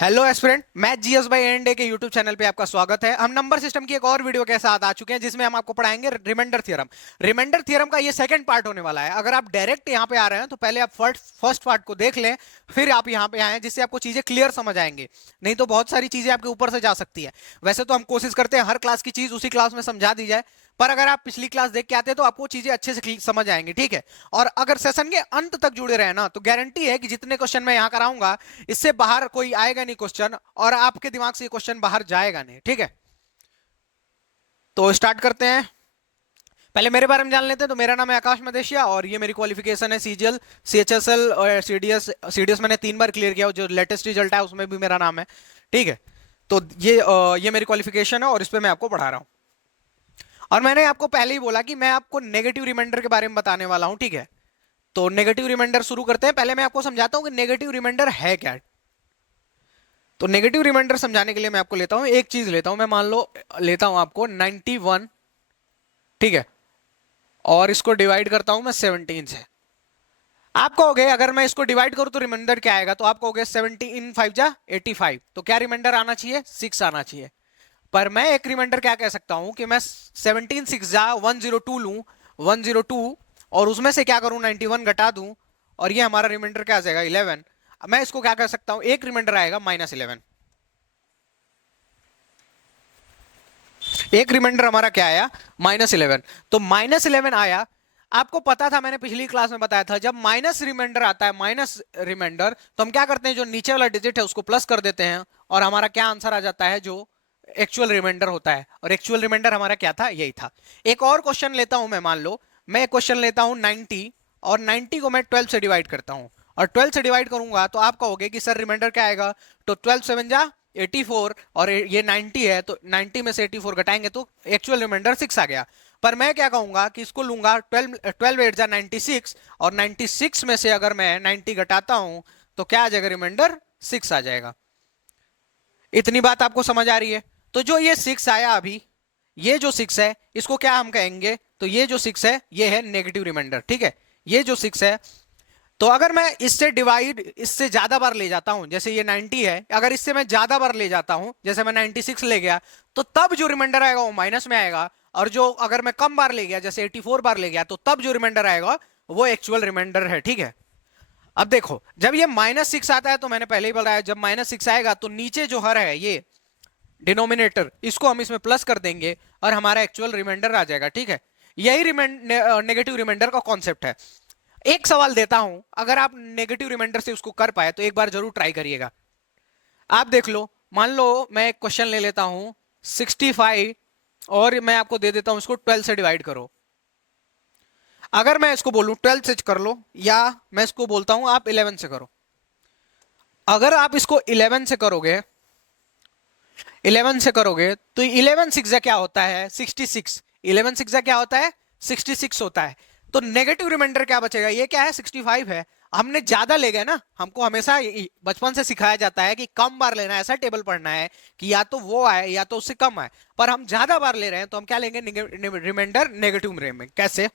Hello aspirant, मैं GS by and day के YouTube channel पे आपका स्वागत है। हम नंबर सिस्टम की एक और वीडियो के साथ आ चुके हैं जिसमें हम आपको पढ़ाएंगे रिमाइंडर थ्योरम। रिमाइंडर थ्योरम का ये सेकंड पार्ट होने वाला है। अगर आप डायरेक्ट यहाँ पे आ रहे हैं तो पहले आप फर्स्ट पार्ट को देख लें, फिर आप यहाँ पे आए, जिससे आपको चीजें क्लियर समझ आएंगी। नहीं तो बहुत सारी चीजें आपके ऊपर से जा सकती है। वैसे तो हम कोशिश करते हैं हर क्लास की चीज उसी क्लास में समझा दी जाए, पर अगर आप पिछली क्लास देख के आते हैं तो आपको चीजें अच्छे से समझ आएंगी। ठीक है, और अगर सेशन के अंत तक जुड़े रहे ना तो गारंटी है कि जितने क्वेश्चन मैं यहाँ कराऊंगा इससे बाहर कोई आएगा नहीं क्वेश्चन, और आपके दिमाग से ये क्वेश्चन बाहर जाएगा नहीं। ठीक है, तो स्टार्ट करते हैं। पहले मेरे बारे में जान लेते हैं। तो मेरा नाम है आकाश मदेशिया और ये मेरी क्वालिफिकेशन है सीजीएल, सीएचएसएल और सीडीएस। सीडीएस मैंने 3 बार क्लियर किया, जो लेटेस्ट रिजल्ट है उसमें भी मेरा नाम है। ठीक है, तो ये मेरी क्वालिफिकेशन है और इस पर मैं आपको पढ़ा रहा हूँ। और मैंने आपको पहले ही बोला कि मैं आपको नेगेटिव रिमाइंडर के बारे में बताने वाला हूं। ठीक है, तो नेगेटिव रिमाइंडर शुरू करते हैं। पहले मैं आपको समझाता हूं कि नेगेटिव रिमाइंडर है क्या। तो नेगेटिव रिमाइंडर समझाने के लिए मैं आपको लेता हूं, एक चीज लेता हूं मैं, मान लो लेता हूं आपको 91। ठीक है, और इसको डिवाइड करता हूं मैं 17 से। आप कहोगे अगर मैं इसको डिवाइड करूं तो रिमाइंडर क्या आएगा, तो आप कहोगे 17 5 जा 85, तो क्या रिमाइंडर आना चाहिए, 6 आना चाहिए। पर मैं एक रिमाइंडर क्या कह सकता हूं कि मैं 17 6 जा 102 लूं, 102, और उसमें से क्या करूं 91 घटा दूं, और ये हमारा रिमाइंडर क्या आ जाएगा 11। मैं इसको क्या कर सकता हूं, एक रिमाइंडर आएगा -11। एक रिमाइंडर हमारा क्या आया, -11। तो -11 आया। आपको पता था, मैंने पिछली क्लास में बताया था, जब माइनस रिमाइंडर आता है, माइनस रिमाइंडर, तो हम क्या करते हैं, जो नीचे वाला डिजिट है उसको प्लस कर देते हैं और हमारा क्या आंसर आ जाता है, जो एक्चुअल रिमाइंडर होता है। और एक्चुअल रिमाइंडर हमारा क्या था, यही था। एक और क्वेश्चन लेता हूं मैं, मान लो मैं एक क्वेश्चन लेता हूं 90, और 90 को मैं 12 से डिवाइड करता हूं, और 12 से डिवाइड करूंगा तो आप कहोगे कि सर रिमाइंडर क्या आएगा, तो 12 7 जा 84, और ये 90 है तो 90 में से 84 घटाएंगे तो एक्चुअल रिमाइंडर 6 आ गया। पर मैं क्या कहूंगा कि इसको लूंगा 12 8 जा 96, और 96 में से अगर मैं 90 घटाता हूं तो क्या आ जाएगा, रिमाइंडर 6 आ जाएगा। इतनी बात आपको समझ आ रही है। तो जो ये 6 आया अभी, ये जो 6 है इसको क्या हम कहेंगे, तो ये जो 6 है ये है नेगेटिव रिमाइंडर। ठीक है, ये जो 6 है, तो अगर मैं इससे डिवाइड इससे ज्यादा बार ले जाता हूं, जैसे ये 90 है, अगर इससे मैं ज्यादा बार ले जाता हूं, जैसे मैं 96 ले गया, तो तब जो रिमाइंडर आएगा वो माइनस में आएगा। और जो अगर मैं कम बार ले गया, जैसे 84 बार ले गया, तो तब जो रिमाइंडर आएगा वो एक्चुअल रिमाइंडर है। ठीक है, अब देखो जब ये -6 आता है, तो मैंने पहले ही बताया, जब -6 आएगा तो नीचे जो हर है ये डिनोमिनेटर, इसको हम इसमें प्लस कर देंगे और हमारा एक्चुअल रिमाइंडर आ जाएगा। ठीक है, यही नेगेटिव रिमाइंडर का कॉन्सेप्ट है। एक सवाल देता हूं, अगर आप नेगेटिव रिमाइंडर से उसको कर पाए तो एक बार जरूर ट्राई करिएगा। आप देख लो, मान लो मैं एक क्वेश्चन ले लेता हूं 65, और मैं आपको दे देता हूं इसको 12 से डिवाइड करो। अगर मैं इसको बोलूं 12 से कर लो, या मैं इसको बोलता हूं आप 11 से करो। अगर आप इसको 11 से करोगे, 11 से करोगे तो 11 6 क्या होता है, 66। 11 6 क्या होता है, 66 होता है। तो नेगेटिव रिमाइंडर क्या बचेगा, ये क्या है, 65 है। हमने ज्यादा ले गए ना, हमको हमेशा बचपन से सिखाया जाता है कि कम बार लेना है, ऐसा टेबल पढ़ना है कि या तो वो आए या तो उससे कम आए। पर हम ज्यादा बार ले रहे हैं तो हम क्या लेंगे, रिमाइंडर नेगेटिव में। कैसे,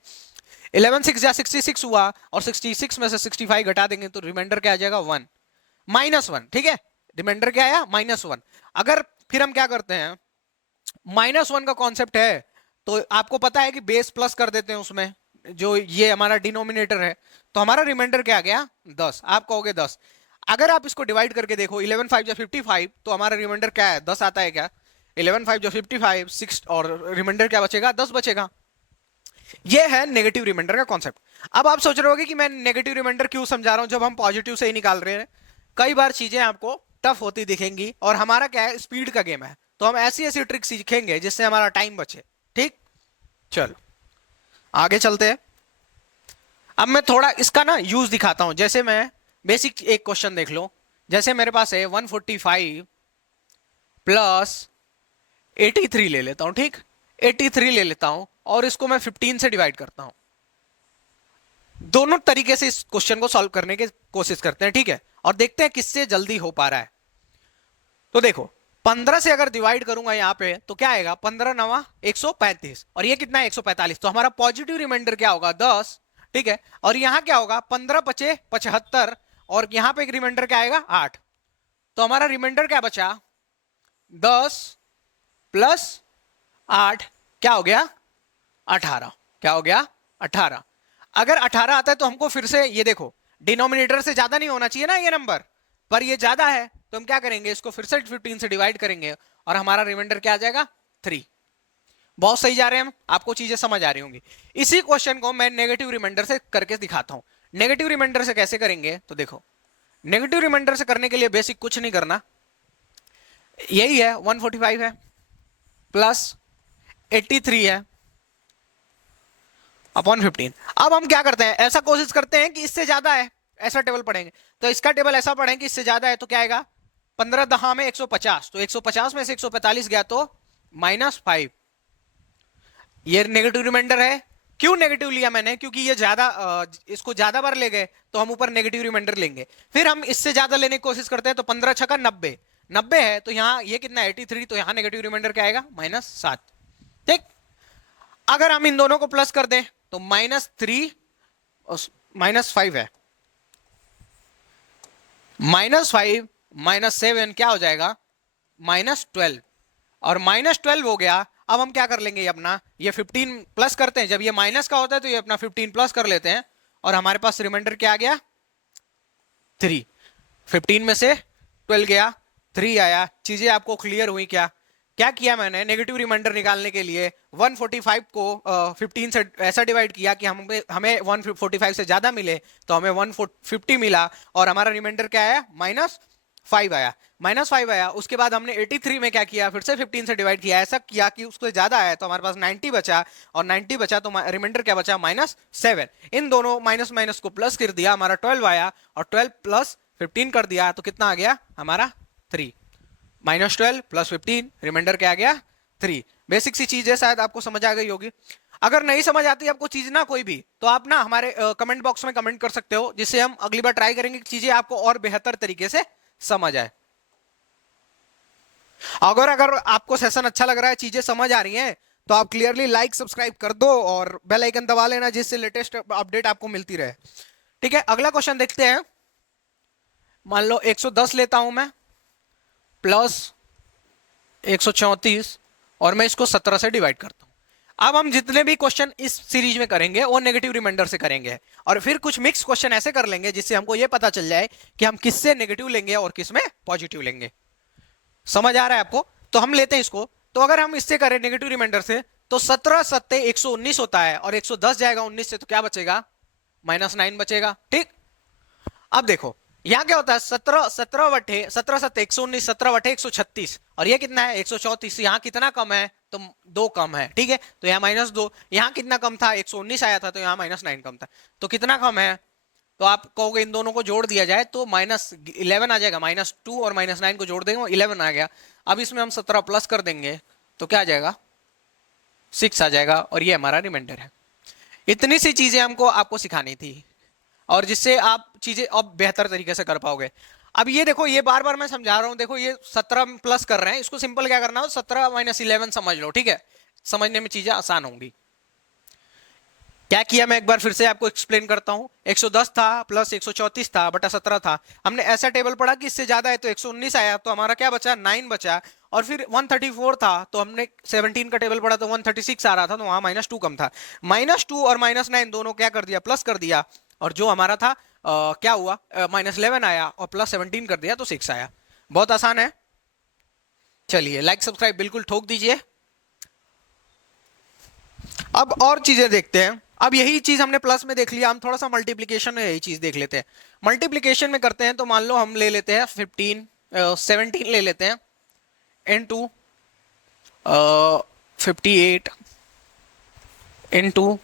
11 6 या 66 हुआ, और 66 में से 65 घटा देंगे तो रिमाइंडर क्या आ जाएगा, 1, -1। ठीक है, रिमाइंडर क्या आया, -1। अगर फिर हम क्या करते हैं, -1 का कॉन्सेप्ट है, तो आपको पता है कि बेस प्लस कर देते हैं उसमें, जो ये हमारा डिनोमिनेटर है, तो हमारा रिमाइंडर क्या आ गया, 10। आप कहोगे 10। अगर आप इसको डिवाइड करके देखो, 11 5 या 55, तो हमारा रिमाइंडर क्या है, 10 आता है क्या, 11 5 या 55 6, और रिमाइंडर क्या बचेगा, 10 बचेगा। ये है नेगेटिव रिमाइंडर का कॉन्सेप्ट। अब आप सोच रहे होगे कि मैं नेगेटिव रिमाइंडर क्यों समझा रहा हूं जब हम पॉजिटिव से ही निकाल रहे हैं। कई बार चीजें आपको टफ होती दिखेंगी, और हमारा क्या है, स्पीड का गेम है, तो हम ऐसी ऐसी ट्रिक सीखेंगे जिससे हमारा टाइम बचे। ठीक, चलो आगे चलते हैं। अब मैं थोड़ा इसका ना यूज दिखाता हूं। जैसे मैं बेसिक एक क्वेश्चन देख लो, जैसे मेरे पास है 145 प्लस 83 ले लेता हूं। ठीक, 83 ले लेता हूं और इसको मैं 15 से डिवाइड करता हूं। दोनों तरीके से इस क्वेश्चन को सॉल्व करने की कोशिश करते हैं। ठीक है, और देखते हैं किससे जल्दी हो पा रहा है। तो देखो, 15 से अगर डिवाइड करूंगा यहां पे तो क्या आएगा, 15 नवा 135, और ये कितना है 145, तो हमारा पॉजिटिव रिमाइंडर क्या होगा, 10। ठीक है, और यहां क्या होगा, 15 पचे 75, और यहां पे एक रिमाइंडर क्या आएगा, 8। तो हमारा रिमाइंडर क्या बचा, 10 प्लस 8 क्या हो गया, 18। क्या हो गया, 18। अगर 18 आता है तो हमको फिर से ये देखो, डिनोमिनेटर से ज्यादा नहीं होना चाहिए ना ये नंबर, पर ये ज्यादा है तो हम क्या करेंगे, इसको फिर से 15 से डिवाइड करेंगे और हमारा रिमाइंडर क्या आ जाएगा, 3। बहुत सही जा रहे हैं हम, आपको चीजें समझ आ रही होंगी। इसी क्वेश्चन को मैं नेगेटिव रिमाइंडर से करके दिखाता हूं। नेगेटिव रिमाइंडर से कैसे करेंगे, तो देखो, नेगेटिव रिमाइंडर से करने के लिए बेसिक कुछ नहीं करना, यही है 145 है प्लस 83 है अपॉन 15। अब हम क्या करते हैं, ऐसा कोशिश करते हैं कि इससे ज्यादा है, ऐसा टेबल पढ़ेंगे। तो इसका टेबल ऐसा पढ़ें कि इससे ज्यादा है तो क्या आएगा, 15 दहा में 150, तो 150 में से 145 गया तो -5। ये नेगेटिव रिमाइंडर है। क्यों नेगेटिव लिया मैंने, क्योंकि ये ज्यादा इसको ज्यादा बार ले गए तो हम ऊपर नेगेटिव रिमाइंडर लेंगे। फिर हम इससे ज्यादा लेने की कोशिश करते हैं, तो 15 छका 90, 90 है तो यहाँ ये कितना 83, तो यहाँ नेगेटिव रिमाइंडर क्या आएगा, -7। ठीक, अगर हम इन दोनों को प्लस कर दें तो -3 -5 है, -5 -7 क्या हो जाएगा, -12, और -12 हो गया। अब हम क्या कर लेंगे, अपना ये 15 प्लस करते हैं, जब ये माइनस का होता है तो ये अपना 15 प्लस कर लेते हैं और हमारे पास रिमाइंडर क्या आ गया, 3। 15 में से 12 गया, 3 आया। चीजें आपको क्लियर हुई क्या, क्या किया मैंने, नेगेटिव रिमाइंडर निकालने के लिए 145 को 15 से ऐसा डिवाइड किया कि हमें 145 से ज्यादा मिले, तो हमें 150 मिला और हमारा रिमाइंडर क्या आया, -5 आया, -5 आया। उसके बाद हमने 83 में क्या किया, फिर से 15 से डिवाइड किया, ऐसा किया कि उसको ज्यादा आया तो हमारे पास 90 बचा, और 90 बचा तो रिमाइंडर क्या बचा, -7। इन दोनों माइनस माइनस को प्लस कर दिया, हमारा 12 आया, और 12 प्लस 15 कर दिया तो कितना आ गया हमारा, 3। -12 प्लस 15, रिमाइंडर क्या आ गया, 3। बेसिक सी चीज है, शायद आपको समझ आ गई होगी। अगर नहीं समझ आती आपको चीज ना कोई भी, तो आप ना हमारे कमेंट बॉक्स में कमेंट कर सकते हो, जिससे हम अगली बार ट्राई करेंगे कि चीजें आपको और बेहतर तरीके से समझ आए। अगर आपको सेशन अच्छा लग रहा है, चीजें समझ आ रही हैं, तो आप क्लियरली लाइक सब्सक्राइब कर दो और बेल आइकन दबा लेना, जिससे लेटेस्ट अपडेट आपको मिलती रहे। ठीक है, अगला क्वेश्चन देखते हैं। मान लो 110 लेता हूं मैं प्लस 134 और मैं इसको 17 से डिवाइड करता हूं। अब हम जितने भी क्वेश्चन इस सीरीज में करेंगे वो नेगेटिव रिमाइंडर से करेंगे, और फिर कुछ मिक्स क्वेश्चन ऐसे कर लेंगे जिससे हमको ये पता चल जाए कि हम किससे नेगेटिव लेंगे और किस में पॉजिटिव लेंगे। समझ आ रहा है आपको, तो हम लेते हैं इसको। तो अगर हम इससे करें नेगेटिव रिमाइंडर से, तो 17 सत्ते 119 होता है, और 110 जाएगा 19 से तो क्या बचेगा, -9 बचेगा। ठीक, अब देखो यहां क्या होता है, 17 वटे 17 सत्ते 119, 17 वटे 136, और ये कितना है 134। यहां कितना कम है, तो 2 कम है। ठीक है, तो यहाँ -2, यहां कितना कम था, 119 आया था तो यहाँ -9 कम था, तो कितना कम है, तो आप कहोगे इन दोनों को जोड़ दिया जाए तो -11 आ जाएगा, -2 और -9 को जोड़ देंगे 11 आ गया। अब इसमें हम 17 प्लस कर देंगे तो क्या आ जाएगा, 6 आ जाएगा, और ये हमारा रिमाइंडर है। इतनी सी चीजें हमको आपको सिखानी थी, और जिससे आप चीजें अब बेहतर तरीके से कर पाओगे। अब ये देखो, ये बार बार मैं समझा रहा हूं, देखो ये 17 प्लस कर रहे हैं, इसको सिंपल क्या करना हो, 17 - 11 समझ लो। ठीक है, समझने में चीजें आसान होंगी। क्या किया मैं एक बार फिर से आपको एक्सप्लेन करता हूं। 110 था प्लस 134 था बटा 17 था, हमने ऐसा टेबल पढ़ा कि इससे ज्यादा है तो 119 आया, तो हमारा क्या बचा, 9 बचा। और फिर 134 था तो हमने 17 का टेबल पढ़ा तो 136 आ रहा था, तो वहां -2 कम था। -2 और -9 दोनों क्या कर दिया, प्लस कर दिया, और जो हमारा था क्या हुआ, -11 आया, और प्लस 17 कर दिया तो 6 आया। बहुत आसान है। चलिए लाइक सब्सक्राइब बिल्कुल ठोक दीजिए। अब और चीजें देखते हैं। अब यही चीज हमने प्लस में देख लिया, हम थोड़ा सा मल्टीप्लीकेशन में यही चीज देख लेते हैं। मल्टीप्लीकेशन में करते हैं तो मान लो हम ले लेते हैं 17 ले लेते हैं इनटू 58 इनटू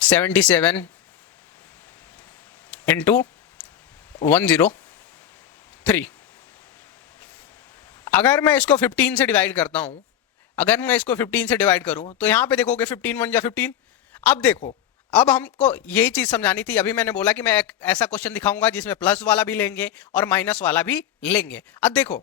77 इनटू 103। अगर मैं इसको 15 से डिवाइड करता हूं, अगर मैं इसको 15 से डिवाइड करूं तो यहां पे देखोगे 15 1 जा 15। अब देखो, अब हमको यही चीज समझानी थी। अभी मैंने बोला कि मैं एक ऐसा क्वेश्चन दिखाऊंगा जिसमें प्लस वाला भी लेंगे और माइनस वाला भी लेंगे। अब देखो,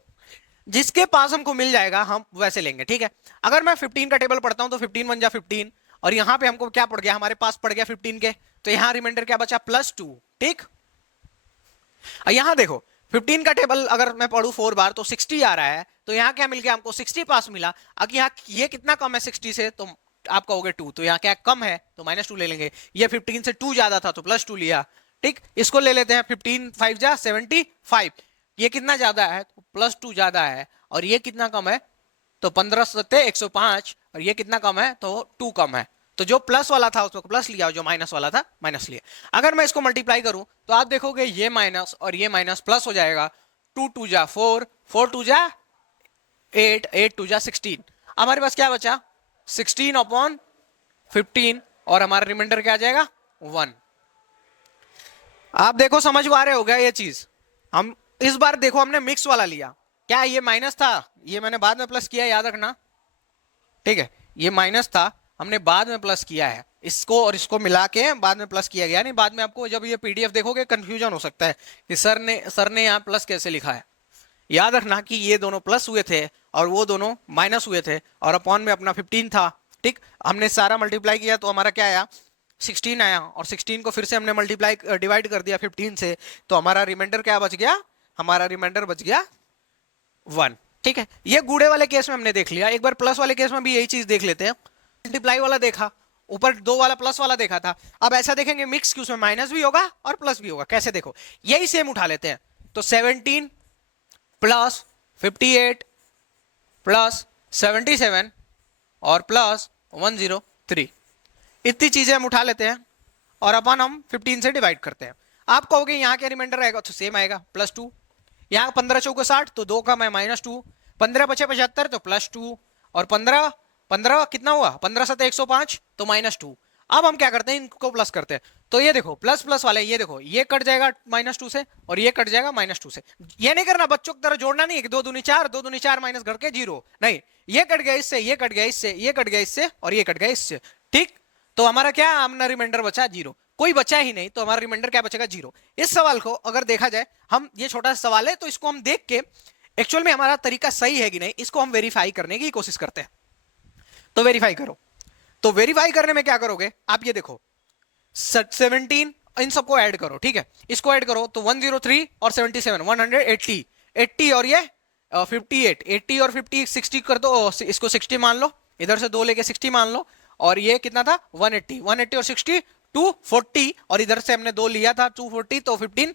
जिसके पास हमको मिल जाएगा हम वैसे लेंगे। ठीक है, अगर मैं 15 का टेबल पढ़ता हूं तो 15 1 जा 15, और यहां पे हमको क्या पड़ गया, हमारे पास पड़ गया 15 के, तो यहां रिमाइंडर क्या बचा, +2। ठीक, यहां देखो 15 का टेबल अगर मैं पढ़ूं 4 बार तो 60 आ रहा है, तो यहाँ क्या मिल गया हमको 60 पास मिला। अब यहाँ ये कितना कम है 60 से, तो आप कहोगे 2, तो यहाँ क्या कम है तो -2 ले लेंगे। ये 15 से 2 ज्यादा था तो +2 लिया। ठीक, इसको ले लेते हैं 15 5 जा 75। ये कितना ज्यादा है तो +2 ज्यादा है, और ये कितना कम है तो 15 सत्ते 105, और ये कितना कम है तो 2 कम है। तो जो प्लस वाला था उसको प्लस लिया, जो माइनस वाला था माइनस लिया। अगर मैं इसको मल्टीप्लाई करूं तो आप देखोगे ये माइनस और ये माइनस प्लस हो जाएगा। 2 2 जा 4, 4 2 जा 8, 8 2 जा 16। हमारे पास क्या बचा 16/15, और हमारा रिमाइंडर क्या आ जाएगा 1। आप देखो समझ पा रहे हो गया ये चीज। हम इस बार देखो हमने मिक्स वाला लिया, क्या ये माइनस था, ये मैंने बाद में प्लस किया, याद रखना। ठीक है, ये माइनस था, हमने बाद में प्लस किया है, इसको और इसको मिला के बाद में प्लस किया गया। नहीं, बाद में आपको जब ये पीडीएफ देखोगे कंफ्यूजन हो सकता है कि सर ने यहाँ प्लस कैसे लिखा है। याद रखना कि ये दोनों प्लस हुए थे और वो दोनों माइनस हुए थे, और अपॉन में अपना 15 था। ठीक, हमने सारा मल्टीप्लाई किया तो हमारा क्या आया 16 आया, और 16 को फिर से हमने मल्टीप्लाई डिवाइड कर दिया 15 से, तो हमारा रिमाइंडर क्या बच गया, हमारा रिमाइंडर बच गया 1। ठीक है, ये गूढ़े वाले केस में हमने देख लिया। एक बार प्लस वाले केस में भी यही चीज देख लेते हैं। मल्टीप्लाई वाला देखा, ऊपर 2 वाला प्लस वाला देखा था, अब ऐसा देखेंगे मिक्स की उसमें माइनस भी होगा और प्लस भी होगा। कैसे देखो, यही सेम उठा लेते हैं। तो 17 प्लस 58 प्लस 77 और प्लस 103, इतनी चीजें हम उठा लेते हैं और अपन हम 15 से डिवाइड करते हैं। आप कहोगे यहाँ क्या रिमाइंडर आएगा, तो सेम आएगा +2। यहाँ 15 चौको 60 तो 2 कम है -2, 15 पचे 75 तो +2, और 15 15 कितना हुआ 15 7 105 तो -2। अब हम क्या करते हैं, इनको प्लस करते हैं। तो ये देखो प्लस प्लस वाले, ये देखो ये कट जाएगा -2 से और ये कट जाएगा -2 से। ये नहीं करना बच्चों की तरह जोड़ना नहीं है कि 2 दूनी 4 2 दूनी 4 माइनस करके 0, नहीं, ये कट गया इससे, ये कट गया इससे, ये कट गया इससे, और ये कट गया इससे। ठीक, तो हमारा क्या हमने रिमाइंडर बचा 0, कोई बचा ही नहीं, तो हमारा रिमाइंडर क्या बचेगा 0। इस सवाल को अगर देखा जाए, हम ये छोटा सा सवाल है तो इसको हम देख के एक्चुअल में हमारा तरीका सही है कि नहीं, इसको हम वेरीफाई करने की कोशिश करते हैं। तो वेरीफाई करो, तो वेरीफाई करने में क्या करोगे आप, ये देखो 17 इन सबको ऐड करो। ठीक है, इसको ऐड करो तो 103 और 77 180, 80 और ये 58, 80 और 50 60 कर दो, इसको 60 मान लो, इधर से 2 लेके 60 मान लो, और ये कितना था 180, 180 और 60 240, और इधर से हमने 2 लिया था 240, तो 15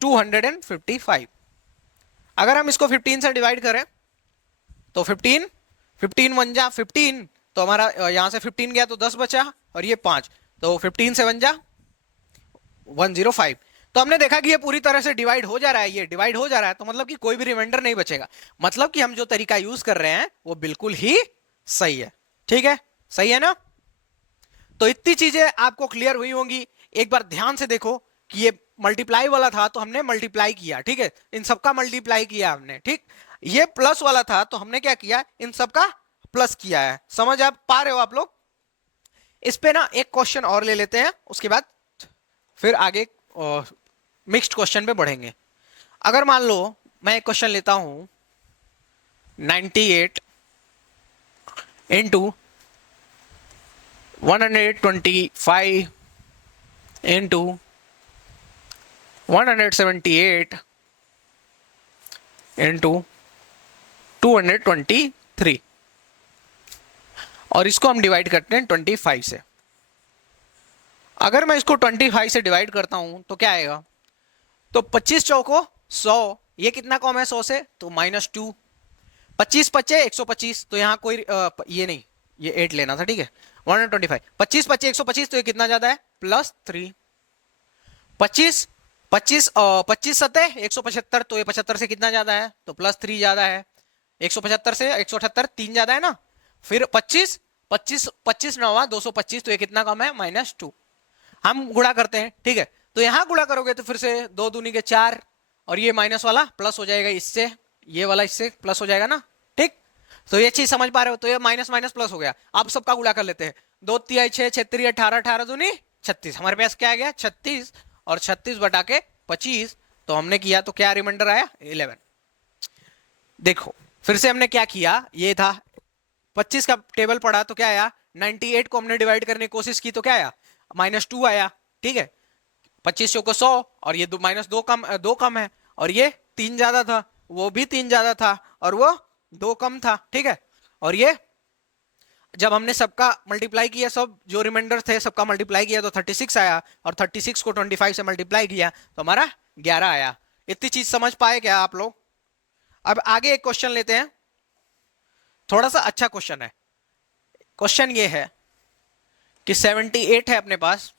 255। अगर हम इसको 15 से डिवाइड करें तो 15 15 1 जा 15, तो हमारा यहां से 15 गया तो 10 बचा, और ये 5, तो 15 से 1 जा 105। तो हमने देखा कि ये पूरी तरह से डिवाइड हो जा रहा है, ये डिवाइड हो जा रहा है, तो मतलब कि कोई भी रिमाइंडर नहीं बचेगा, मतलब कि हम जो तरीका यूज कर रहे हैं वो बिल्कुल ही सही है। ठीक है, सही है ना। तो इतनी चीजें आपको क्लियर हुई होंगी। एक बार ध्यान से देखो कि ये मल्टीप्लाई वाला था तो हमने मल्टीप्लाई किया, ठीक है, इन सबका मल्टीप्लाई किया हमने। ठीक, ये प्लस वाला था तो हमने क्या किया, इन सबका प्लस किया है। समझ आप पा रहे हो आप लोग। इस पे ना एक क्वेश्चन और ले लेते हैं, उसके बाद फिर आगे मिक्स्ड क्वेश्चन पे बढ़ेंगे। अगर मान लो मैं एक क्वेश्चन लेता हूं 98 इंटू 125 इंटू 178 इंटू 223, और इसको हम डिवाइड करते हैं 25 से। अगर मैं इसको 25 से डिवाइड करता हूं तो क्या आएगा, तो 25 चौको 100, ये कितना कम है 100 से, तो -2, 25 पच्चे 125, तो यहाँ कोई ये नहीं, ये 8 लेना था। ठीक है, 125 25 पच्चे 125, तो ये कितना ज्यादा है +3, 25 25 25 सतह 175, तो ये 75 से कितना ज्यादा है, तो +3 ज्यादा है। 175 से 178 3 ज्यादा है ना। फिर 25 25 25 नवा 225, तो ये कितना कम है -2। हम गुणा करते हैं, ठीक है, तो यहां गुणा करोगे तो फिर से 2 दूनी के 4, और ये माइनस वाला प्लस हो जाएगा इससे, ये वाला इससे प्लस हो जाएगा ना। ठीक, तो ये चीज समझ पा रहे हो। तो ये माइनस माइनस प्लस हो गया। अब सबका गुणा कर लेते हैं, 2 तिहाई 6 6 3 18 18 दूनी 36, हमारे पास क्या आ गया 36, और 36 बटा के 25, तो हमने किया तो क्या रिमाइंडर आया 11। देखो फिर से हमने क्या किया, ये था 25 का टेबल पढ़ा तो क्या आया, 98 को हमने डिवाइड करने की कोशिश की तो क्या आया -2 आया। ठीक है, 25 को 100, और ये -2 कम है, और ये 3 ज्यादा था, वो भी 3 ज्यादा था, और वो 2 कम था, ठीक है। और ये जब हमने सबका मल्टीप्लाई किया, सब जो रिमाइंडर थे सबका मल्टीप्लाई किया तो 36 आया, और 36 को 25 से मल्टीप्लाई किया तो हमारा 11 आया। इतनी चीज समझ पाए क्या आप लोग? अब आगे एक क्वेश्चन लेते हैं, थोड़ा सा अच्छा क्वेश्चन है। क्वेश्चन ये है कि 78 है अपने पास,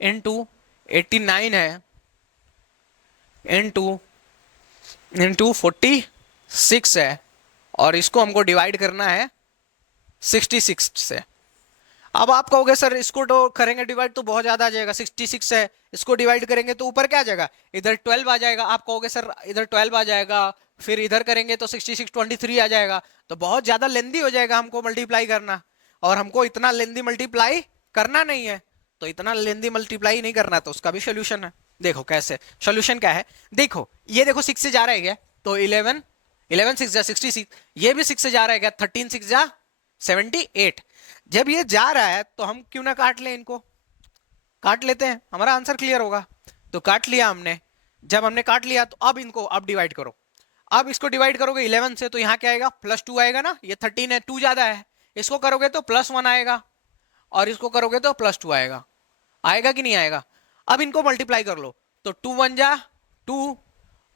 इनटू 89 है, इनटू 46 है, और इसको हमको डिवाइड करना है 66 से। अब आप कहोगे सर इसको तो करेंगे डिवाइड तो बहुत ज्यादा आ जाएगा, 66 है, इसको डिवाइड करेंगे तो ऊपर क्या आ जाएगा, इधर 12 आ जाएगा। आप कहोगे सर इधर 12 आ जाएगा, फिर इधर करेंगे तो 66 23 आ जाएगा, तो बहुत ज्यादा लेंदी हो जाएगा हमको मल्टीप्लाई करना, और हमको इतना लेंदी मल्टीप्लाई करना नहीं है। तो इतना लेंदी मल्टीप्लाई नहीं करना, तो उसका भी सोल्यूशन है। देखो कैसे सोल्यूशन क्या है, देखो ये देखो 6 से जा रहा है क्या, तो 11 11 6 जा 66, ये भी 6 से जा रहा है क्या, 13 6 जा 78। जब ये जा रहा है तो हम क्यों ना काट लें, इनको काट लेते हैं, हमारा आंसर क्लियर होगा। तो काट लिया हमने, जब हमने काट लिया तो अब इनको अब डिवाइड करो। अब इसको डिवाइड करोगे 11 से तो यहाँ क्या आएगा, +2 आएगा ना, ये 13 है, 2 ज्यादा है, इसको करोगे तो +1 आएगा, और इसको करोगे तो +2 आएगा। आएगा कि नहीं आएगा? अब इनको मल्टीप्लाई कर लो, तो 2 1 जा 2,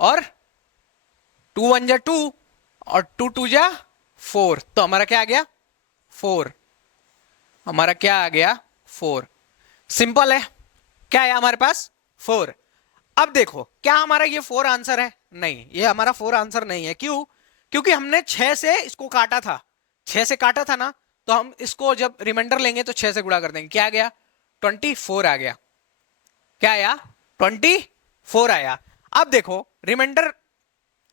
और 2 1 जा 2, और 2 2 जा 4, तो हमारा क्या आ गया 4। हमारा क्या आ गया 4। सिंपल है, क्या है हमारे पास 4। अब देखो क्या हमारा ये 4 आंसर है? नहीं, ये हमारा 4 आंसर नहीं है। क्यों? क्योंकि हमने 6 से इसको काटा था, 6 से काटा था ना, तो हम इसको जब रिमाइंडर लेंगे तो 6 से गुणा कर देंगे, क्या आ गया 24 आ गया। क्या आया 24 आया। अब देखो रिमाइंडर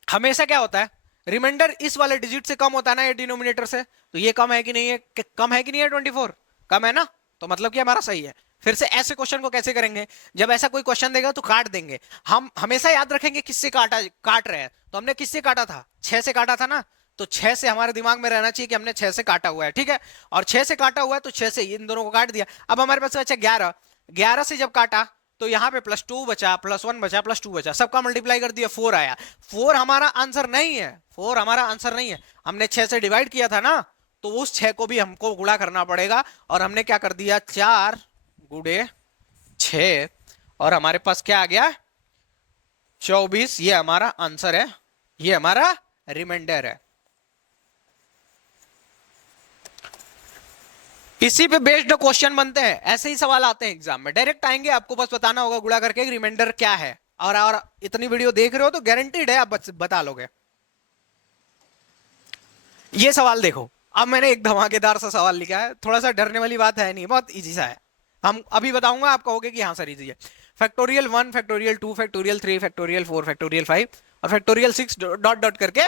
हमेशा क्या होता है, रिमाइंडर इस वाले डिजिट से कम होता है ना, ये डिनोमिनेटर से, तो ये कम है कि नहीं है, कम है कि नहीं है 24, कम है ना, तो मतलब कि हमारा सही है। फिर से ऐसे क्वेश्चन को कैसे करेंगे, जब ऐसा कोई क्वेश्चन देगा तो काट देंगे। हम हमेशा याद रखेंगे किससे काट रहे हैं, तो हमने किससे काटा था, 6 से काटा था ना, तो 6 से हमारे दिमाग में रहना चाहिए कि हमने 6 से काटा हुआ है, ठीक है। और 6 से काटा हुआ है तो 6 से इन दोनों को काट दिया। अब हमारे पास अच्छा 11, 11 से जब काटा तो यहाँ पे +2 बचा, +1 बचा, +2 बचा, सबका मल्टीप्लाई कर दिया, 4 आया। 4 हमारा आंसर नहीं है, 4 हमारा आंसर नहीं है। हमने 6 से डिवाइड किया था ना, तो उस 6 को भी हमको गुणा करना पड़ेगा, और हमने क्या कर दिया 4 गुणे 6, और हमारे पास क्या आ गया 24। ये हमारा आंसर है, ये हमारा रिमाइंडर है। इसी पे बेस्ड क्वेश्चन बनते हैं, ऐसे ही सवाल आते हैं एग्जाम में, डायरेक्ट आएंगे, आपको बस बताना होगा गुणा करके रिमाइंडर क्या है। और इतनी वीडियो देख रहे हो तो गारंटीड है आप बता लोगे। ये सवाल देखो, अब मैंने एक धमाकेदार सा सवाल लिखा है, थोड़ा सा डरने वाली बात है नहीं, बहुत इजी सा है। हम अभी बताऊंगा, आप कहोगे कि हाँ सर इजी है। Factorial 1, factorial 2, factorial 3, factorial 4, factorial 5 और फैक्टोरियल 6 डॉट डॉट करके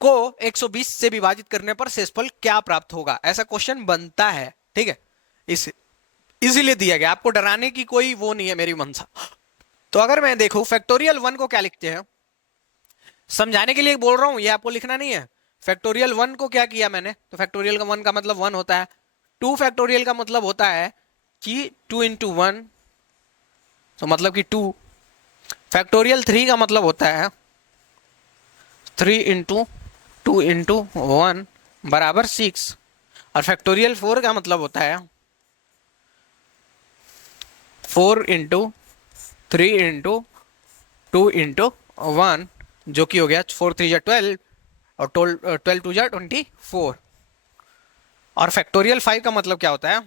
को 120 से विभाजित करने पर शेषफल क्या प्राप्त होगा, ऐसा क्वेश्चन बनता है, ठीक है। इस इसीलिए दिया गया, आपको डराने की कोई वो नहीं है मेरी मनसा। तो अगर मैं देखूं फैक्टोरियल 1 को क्या लिखते हैं, समझाने के लिए बोल रहा हूं, ये आपको लिखना नहीं है। फैक्टोरियल 1 को क्या किया मैंने, तो फैक्टोरियल का 1 का मतलब 1 होता है, 2 फैक्टोरियल का मतलब होता है कि 2 × 1, तो मतलब कि 2। फैक्टोरियल 3 का मतलब होता है 3 × 2 × 1 बराबर 6, और फैक्टोरियल 4 का मतलब होता है 4 × 3 × 2 × 1, जो कि हो गया 4 3 जा 12 और 12 2 जा 24। और फैक्टोरियल 5 का मतलब क्या होता है,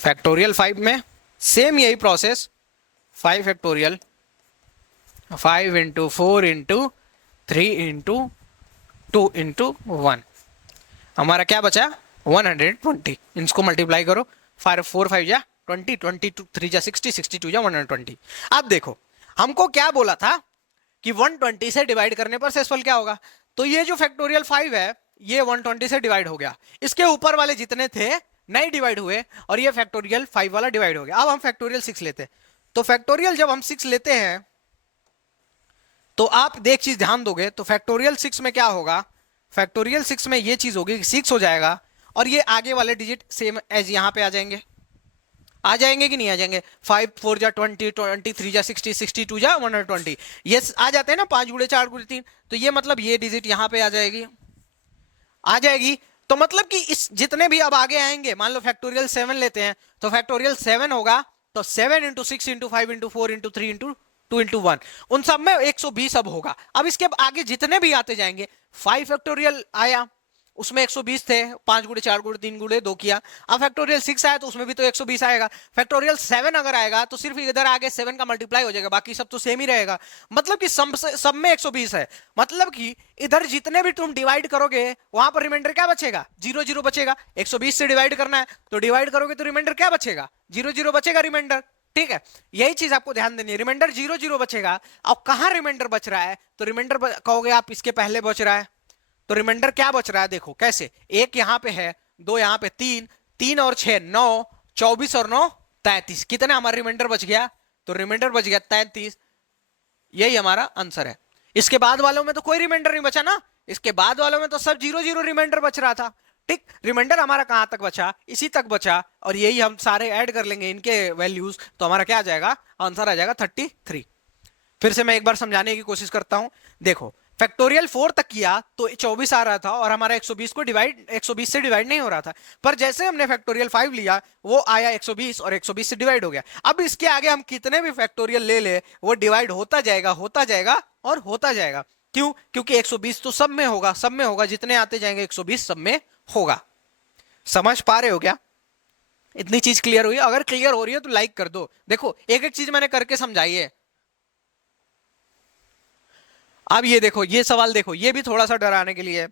फैक्टोरियल 5 में सेम यही प्रोसेस, 5 फैक्टोरियल 5 × 4 × 3 × 2 × 1, हमारा क्या बचा 120। इनको मल्टीप्लाई करो, 4 5 जा 20, 20 3 जा 60, 62 जा 120। अब देखो हमको क्या बोला था कि 120 से डिवाइड करने पर शेषफल क्या होगा, तो ये जो फैक्टोरियल 5 है ये 120 से डिवाइड हो गया, इसके ऊपर वाले जितने थे नहीं डिवाइड हुए, और ये फैक्टोरियल 5 वाला डिवाइड हो गया। अब हम फैक्टोरियल 6 लेते हैं, तो फैक्टोरियल जब हम 6 लेते हैं तो आप देख चीज ध्यान दोगे, तो फैक्टोरियल 6 में क्या होगा, फैक्टोरियल 6 में ये चीज होगी 6 हो जाएगा, और ये आगे वाले डिजिट सेम एज यहां पे आ जाएंगे, आ जाएंगे कि नहीं आ जाएंगे? 5 4 जा 20, 23 जा 60, 62 जा 120, ये आ जाते हैं ना, 5 गुड़े 4 गुड़े 3। तो ये मतलब ये डिजिट यहाँ पे आ जाएगी, आ जाएगी। तो मतलब कि इस जितने भी अब आगे आएंगे, मान लो फैक्टोरियल 7 लेते हैं, तो फैक्टोरियल 7 होगा तो 7 × 6 × 5 × 4 × 3 × 2 × 1, उन सब में 120 अब होगा। अब इसके आगे जितने भी आते जाएंगे, 5 फैक्टोरियल आया, उसमें 120 थे, 5 गुड़े 4 गुड़े 3 गुड़े 2 किया। अब फैक्टोरियल 6 आया तो उसमें भी तो 120 आएगा। फैक्टोरियल 7 अगर आएगा तो सिर्फ इधर आगे 7 का मल्टीप्लाई हो जाएगा, बाकी सब तो सेम ही रहेगा। मतलब कि सब में 120 है। मतलब कि इधर जितने भी तुम डिवाइड करोगे वहां पर रिमाइंडर क्या बचेगा? 0 0 बचेगा। 120 से डिवाइड करना है तो डिवाइड करोगे तो रिमाइंडर क्या बचेगा? 0 0 बचेगा रिमाइंडर। ठीक है, यही चीज आपको ध्यान देनी है, रिमाइंडर 0 0 बचेगा। अब कहां रिमाइंडर बच रहा है? तो रिमाइंडर कहोगे आप इसके पहले बच रहा है, तो रिमाइंडर क्या बच रहा है? देखो कैसे, एक यहां पे है, दो यहां पे, 3, 3 और 6 9, 24 और 9 33, कितना हमारा रिमाइंडर बच गया? तो रिमाइंडर बच गया 33। यही हमारा आंसर है। इसके बाद वालों में तो कोई रिमाइंडर नहीं बचा ना, इसके बाद वालों में तो सब 0 0 रिमाइंडर बच रहा था। ठीक, रिमाइंडर हमारा कहां तक बचा? इसी तक बचा, और यही हम सारे ऐड कर लेंगे इनके वैल्यूज, तो हमारा क्या आ जाएगा? आंसर आ जाएगा 33। फिर से मैं एक बार समझाने की कोशिश करता हूं। देखो, फैक्टोरियल 4 तक किया तो 24 आ रहा था और हमारा 120 से डिवाइड नहीं हो रहा था। पर जैसे हमने फैक्टोरियल 5 लिया, वो आया 120 और 120 से डिवाइड हो गया। अब इसके आगे हम कितने भी फैक्टोरियल ले ले, वो डिवाइड होता जाएगा, होता जाएगा और होता जाएगा। क्यों? क्योंकि 120 तो सब में होगा, सब में होगा, जितने आते जाएंगे 120 सब में होगा। समझ पा रहे हो क्या? इतनी चीज क्लियर हुई? अगर क्लियर हो रही है तो लाइक कर दो। देखो, एक एक चीज मैंने करके समझाई है। अब ये देखो, ये सवाल देखो, ये भी थोड़ा सा डराने के लिए है।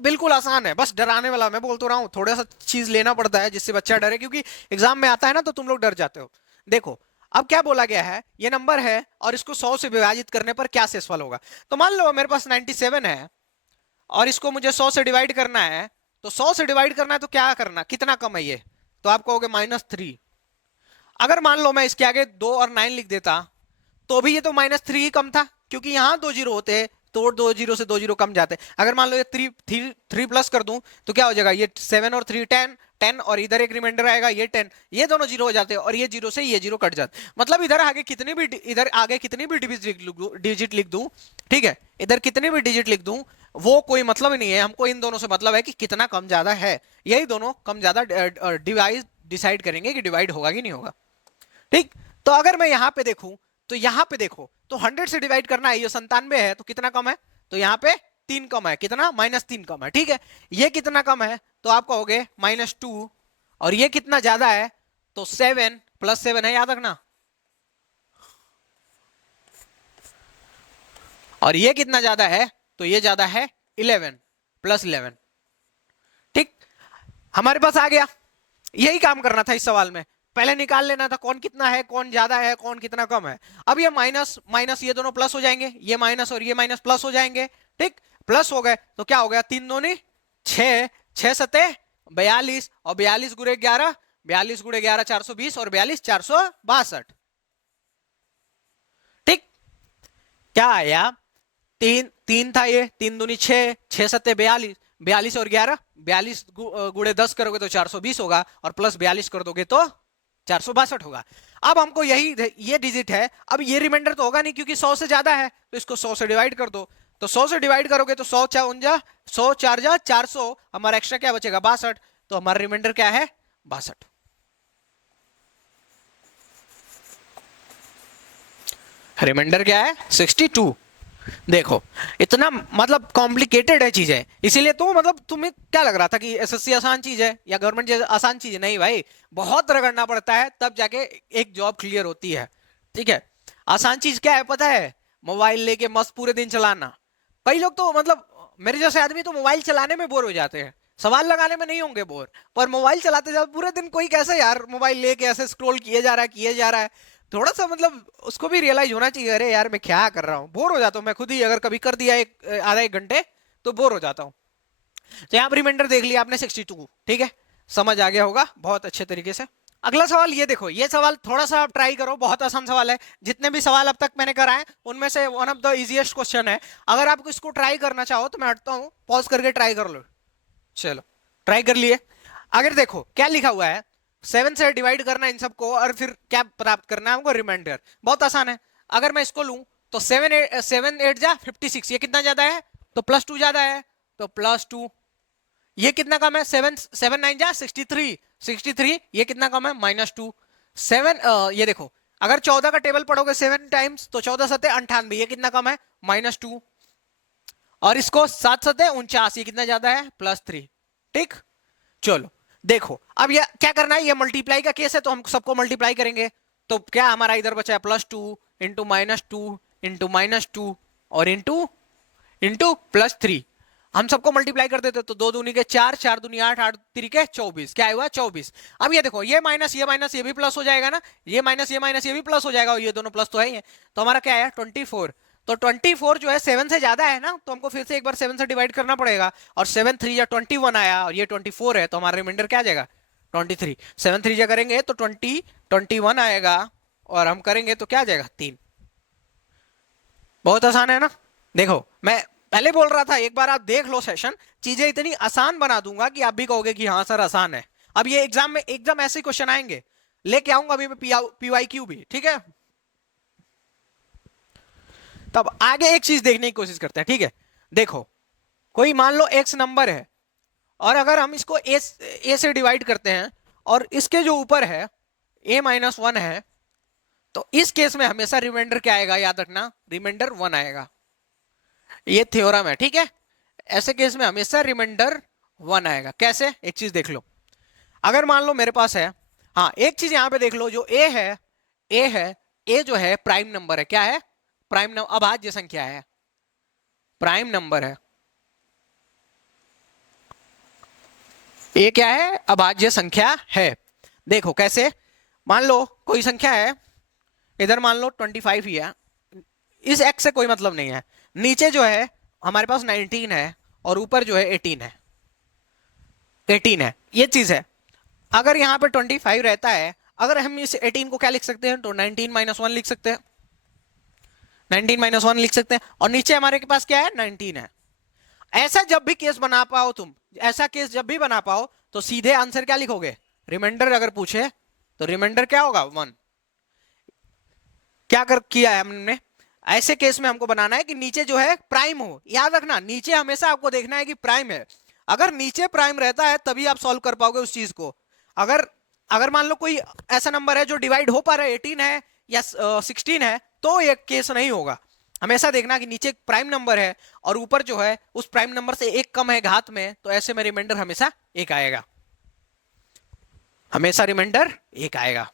बिल्कुल आसान है, बस डराने वाला। मैं बोल तो रहा हूं, थोड़ा सा चीज लेना पड़ता है जिससे बच्चा डरे, क्योंकि एग्जाम में आता है ना तो तुम लोग डर जाते हो। देखो, अब क्या बोला गया है, ये नंबर है और इसको 100 से विभाजित करने पर क्या शेषफल होगा। तो मान लो मेरे पास 97 है और इसको मुझे 100 से डिवाइड करना है। तो 100 से डिवाइड करना है तो क्या करना, कितना कम है ये? तो आप कहोगे -3। अगर मान लो मैं इसके आगे 2 और 9 लिख देता तो भी ये तो -3 ही कम था, क्योंकि यहां 2 जीरो होते हैं तो 2 जीरो से 2 जीरो कम जाते हैं। अगर मान लो ये 3 प्लस कर दूं तो क्या हो जाएगा? ये 7 और 3 10 10, और इधर एक रिमाइंडर आएगा ये 10, ये दोनों जीरो हो जाते हैं और ये जीरो से ये जीरो कट जाते। मतलब इधर आगे कितनी भी डिजिट लिख दूं, ठीक है, इधर कितनी भी डिजिट लिख दूं, वो कोई मतलब ही नहीं है। हमको इन दोनों से मतलब है कि कितना कम ज्यादा है। यही दोनों कम ज्यादा डिसाइड करेंगे कि डिवाइड होगा कि नहीं होगा। ठीक, तो अगर मैं यहां पे देखूं तो यहां पे देखो, तो 100 से डिवाइड करना है, ये 97 है तो कितना कम है? तो यहां पे 3 कम है, कितना? -3 कम है। ठीक है, ये कितना कम है? तो आप कहोगे -2। और ये कितना ज्यादा है? तो 7 + 7 है, याद रखना। और ये कितना ज्यादा है? तो ये ज्यादा है 11 + 11। ठीक, हमारे पास आ गया। यही काम करना था इस सवाल में, पहले निकाल लेना था कौन कितना है, कौन ज्यादा है, कौन कितना कम है। अब ये माइनस माइनस ये दोनों प्लस हो जाएंगे, ये माइनस और ये माइनस प्लस हो जाएंगे। ठीक, प्लस हो गए तो क्या हो गया? 3 दूनी 6, 6 सते 42, और 42 गुणे 11, 42 गुणे 11 420, और 42 462। ठीक, क्या आया? 3 था, ये 3 दूनी 6, 6 सत्ते 42, 42 और 11, 42 गुणे 10 करोगे तो 420 होगा, और प्लस 42 कर दोगे तो 462 होगा। अब हमको ये डिजिट है। अब ये रिमाइंडर तो होगा नहीं क्योंकि 100 से ज्यादा है, तो इसको 100 से डिवाइड कर दो। तो 100 से डिवाइड करोगे तो 100 4 जा 400, हमारा एक्स्ट्रा क्या बचेगा? 62। तो हमारा रिमाइंडर क्या है? 62। रिमाइंडर क्या है? 62। देखो, इतना मतलब कॉम्प्लिकेटेड है चीजें, इसीलिए तो मतलब तुम्हें क्या लग रहा था कि एसएससी आसान चीज है या गवर्नमेंट आसान चीज है? नहीं भाई, बहुत रगड़ना पड़ता है तब जाके एक जॉब क्लियर होती है। ठीक है, आसान चीज क्या है पता है? मोबाइल लेके मस्त पूरे दिन चलाना। कई लोग तो मतलब मेरे जैसे आदमी तो मोबाइल चलाने में बोर हो जाते हैं, सवाल लगाने में नहीं होंगे बोर, पर मोबाइल चलाते जाओ पूरे दिन। कोई कैसे यार मोबाइल लेके ऐसे स्क्रॉल किए जा रहा है, किए जा रहा है। थोड़ा सा मतलब उसको भी रियलाइज होना चाहिए, अरे यार मैं क्या कर रहा हूँ, बोर हो जाता हूँ मैं खुद ही। अगर कभी कर दिया आधा एक घंटे तो बोर हो जाता हूँ। तो यहाँ पर रिमाइंडर देख लिया आपने 62। ठीक है, समझ आ गया होगा बहुत अच्छे तरीके से। अगला सवाल ये देखो, ये सवाल थोड़ा सा आप ट्राई करो, बहुत आसान सवाल है। जितने भी सवाल अब तक मैंने कराए उनमें से one of the easiest question है। अगर आप इसको ट्राई करना चाहो तो मैं हटता हूँ, पॉज करके ट्राई कर लो। चलो, ट्राई कर लिए। अगर देखो क्या लिखा हुआ है, 7 से डिवाइड करना इन सबको और फिर क्या प्राप्त करना है हमको, रिमाइंडर। बहुत आसान है। अगर मैं इसको लूं तो 7 8 जा 56, ये कितना ज्यादा है तो +2 ज्यादा है, तो +2। ये कितना कम है, 7 7 9 जा 63, ये कितना कम है -2। 7 ये देखो, अगर 14 का टेबल पढ़ोगे 7 टाइम्स तो 14 7 98, ये कितना कम है -2। और इसको 7 7 49, ये कितना ज्यादा है +3। ठीक, चलो देखो अब ये क्या करना है, ये मल्टीप्लाई का केस है तो हम सबको मल्टीप्लाई करेंगे। तो क्या हमारा इधर बचा है +2 इंटू -2 इंटू -2 और इंटू इंटू +3। हम सबको मल्टीप्लाई कर देते तो 2 दूनी के 4, 4 दूनी 8, 8 तिरिके 24, क्या हुआ 24। अब ये देखो, ये माइनस ये भी प्लस हो जाएगा ना, ये माइनस ये भी प्लस हो जाएगा, और ये दोनों प्लस तो है ही है। तो हमारा क्या है 24। तो 24 जो है 7 से ज्यादा है ना, तो हमको फिर से एक बार 7 से डिवाइड करना पड़ेगा, और 7 3 या 21 आया, और ये 24 है, तो हमारा रिमाइंडर क्या आ जाएगा 23। 7 3 जा करेंगे तो 21 आएगा, और हम करेंगे तो क्या आ जाएगा 3। बहुत आसान है ना। देखो मैं पहले बोल रहा था, एक बार आप देख लो सेशन, चीजें इतनी आसान बना दूंगा कि आप भी कहोगे कि हाँ सर आसान है। अब ये एग्जाम में एकदम ऐसे क्वेश्चन आएंगे, लेके आऊंगा अभी मैं PYQ भी, ठीक है। तब आगे एक चीज देखने की कोशिश करते हैं, ठीक है। देखो कोई मान लो x नंबर है, और अगर हम इसको a से डिवाइड करते हैं, और इसके जो ऊपर है a-1 है, तो इस केस में हमेशा रिमाइंडर क्या आएगा, याद रखना रिमाइंडर 1 आएगा। ये थ्योरम है, ठीक है। ऐसे केस में हमेशा रिमाइंडर 1 आएगा। कैसे, एक चीज देख लो। अगर मान लो मेरे पास है, हाँ एक चीज यहां पे देख लो, जो a है, a जो है प्राइम नंबर है, क्या है प्राइम नंबर, अभाज्य संख्या है, प्राइम नंबर है। a क्या है, अभाज्य संख्या है। देखो कैसे, मान लो कोई संख्या है, इधर मान लो 25 ही है, इस x से कोई मतलब नहीं है। नीचे जो है हमारे पास 19 है, और ऊपर जो है 18 है, 18 है, ये चीज है। अगर यहाँ पे 25 रहता है, अगर हम इस 18 को क्या लिख सकते हैं, तो 19 -1 लिख सकते हैं, 19 -1 लिख सकते हैं, और नीचे हमारे के पास क्या है 19 है। ऐसा जब भी केस बना पाओ तुम, ऐसा केस जब भी बना पाओ, तो सीधे आंसर क्या लिखोगे, रिमाइंडर अगर पूछे तो रिमाइंडर क्या होगा 1। क्या कर किया है हमने, ऐसे केस में हमको बनाना है कि नीचे जो है प्राइम हो। याद रखना नीचे हमेशा आपको देखना है कि प्राइम है। अगर नीचे प्राइम रहता है तभी आप सॉल्व कर पाओगे उस चीज को। अगर अगर मान लो कोई ऐसा नंबर है जो डिवाइड हो पा रहा है, 18 है या 16 है, तो ये केस नहीं होगा। हमेशा देखना कि नीचे प्राइम नंबर है, और ऊपर जो है उस प्राइम नंबर से एक कम है घात में, तो ऐसे में रिमाइंडर हमेशा एक आएगा, हमेशा रिमाइंडर एक आएगा।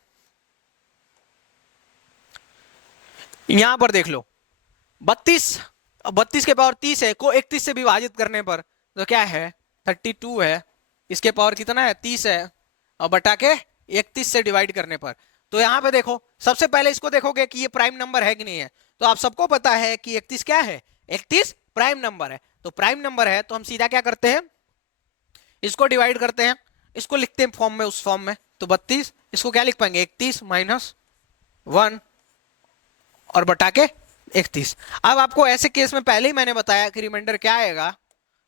यहां पर देख लो 32 के पावर 30 है, को 31 से विभाजित करने पर तो क्या है 32 है, इसके पावर कितना है 30 है, और बटा के 31 से डिवाइड करने पर। तो यहां पे देखो, सबसे पहले इसको देखोगे कि ये प्राइम नंबर है कि नहीं है। तो आप सबको पता है कि 31 क्या है, 31 प्राइम नंबर है। तो प्राइम नंबर है तो हम सीधा क्या करते हैं, इसको डिवाइड करते हैं, इसको लिखते हैं फॉर्म में, उस फॉर्म में। तो 32, इसको क्या लिख पाएंगे 31 -1 और बटा के 31। अब आपको ऐसे केस में पहले ही मैंने बताया कि रिमाइंडर क्या आएगा,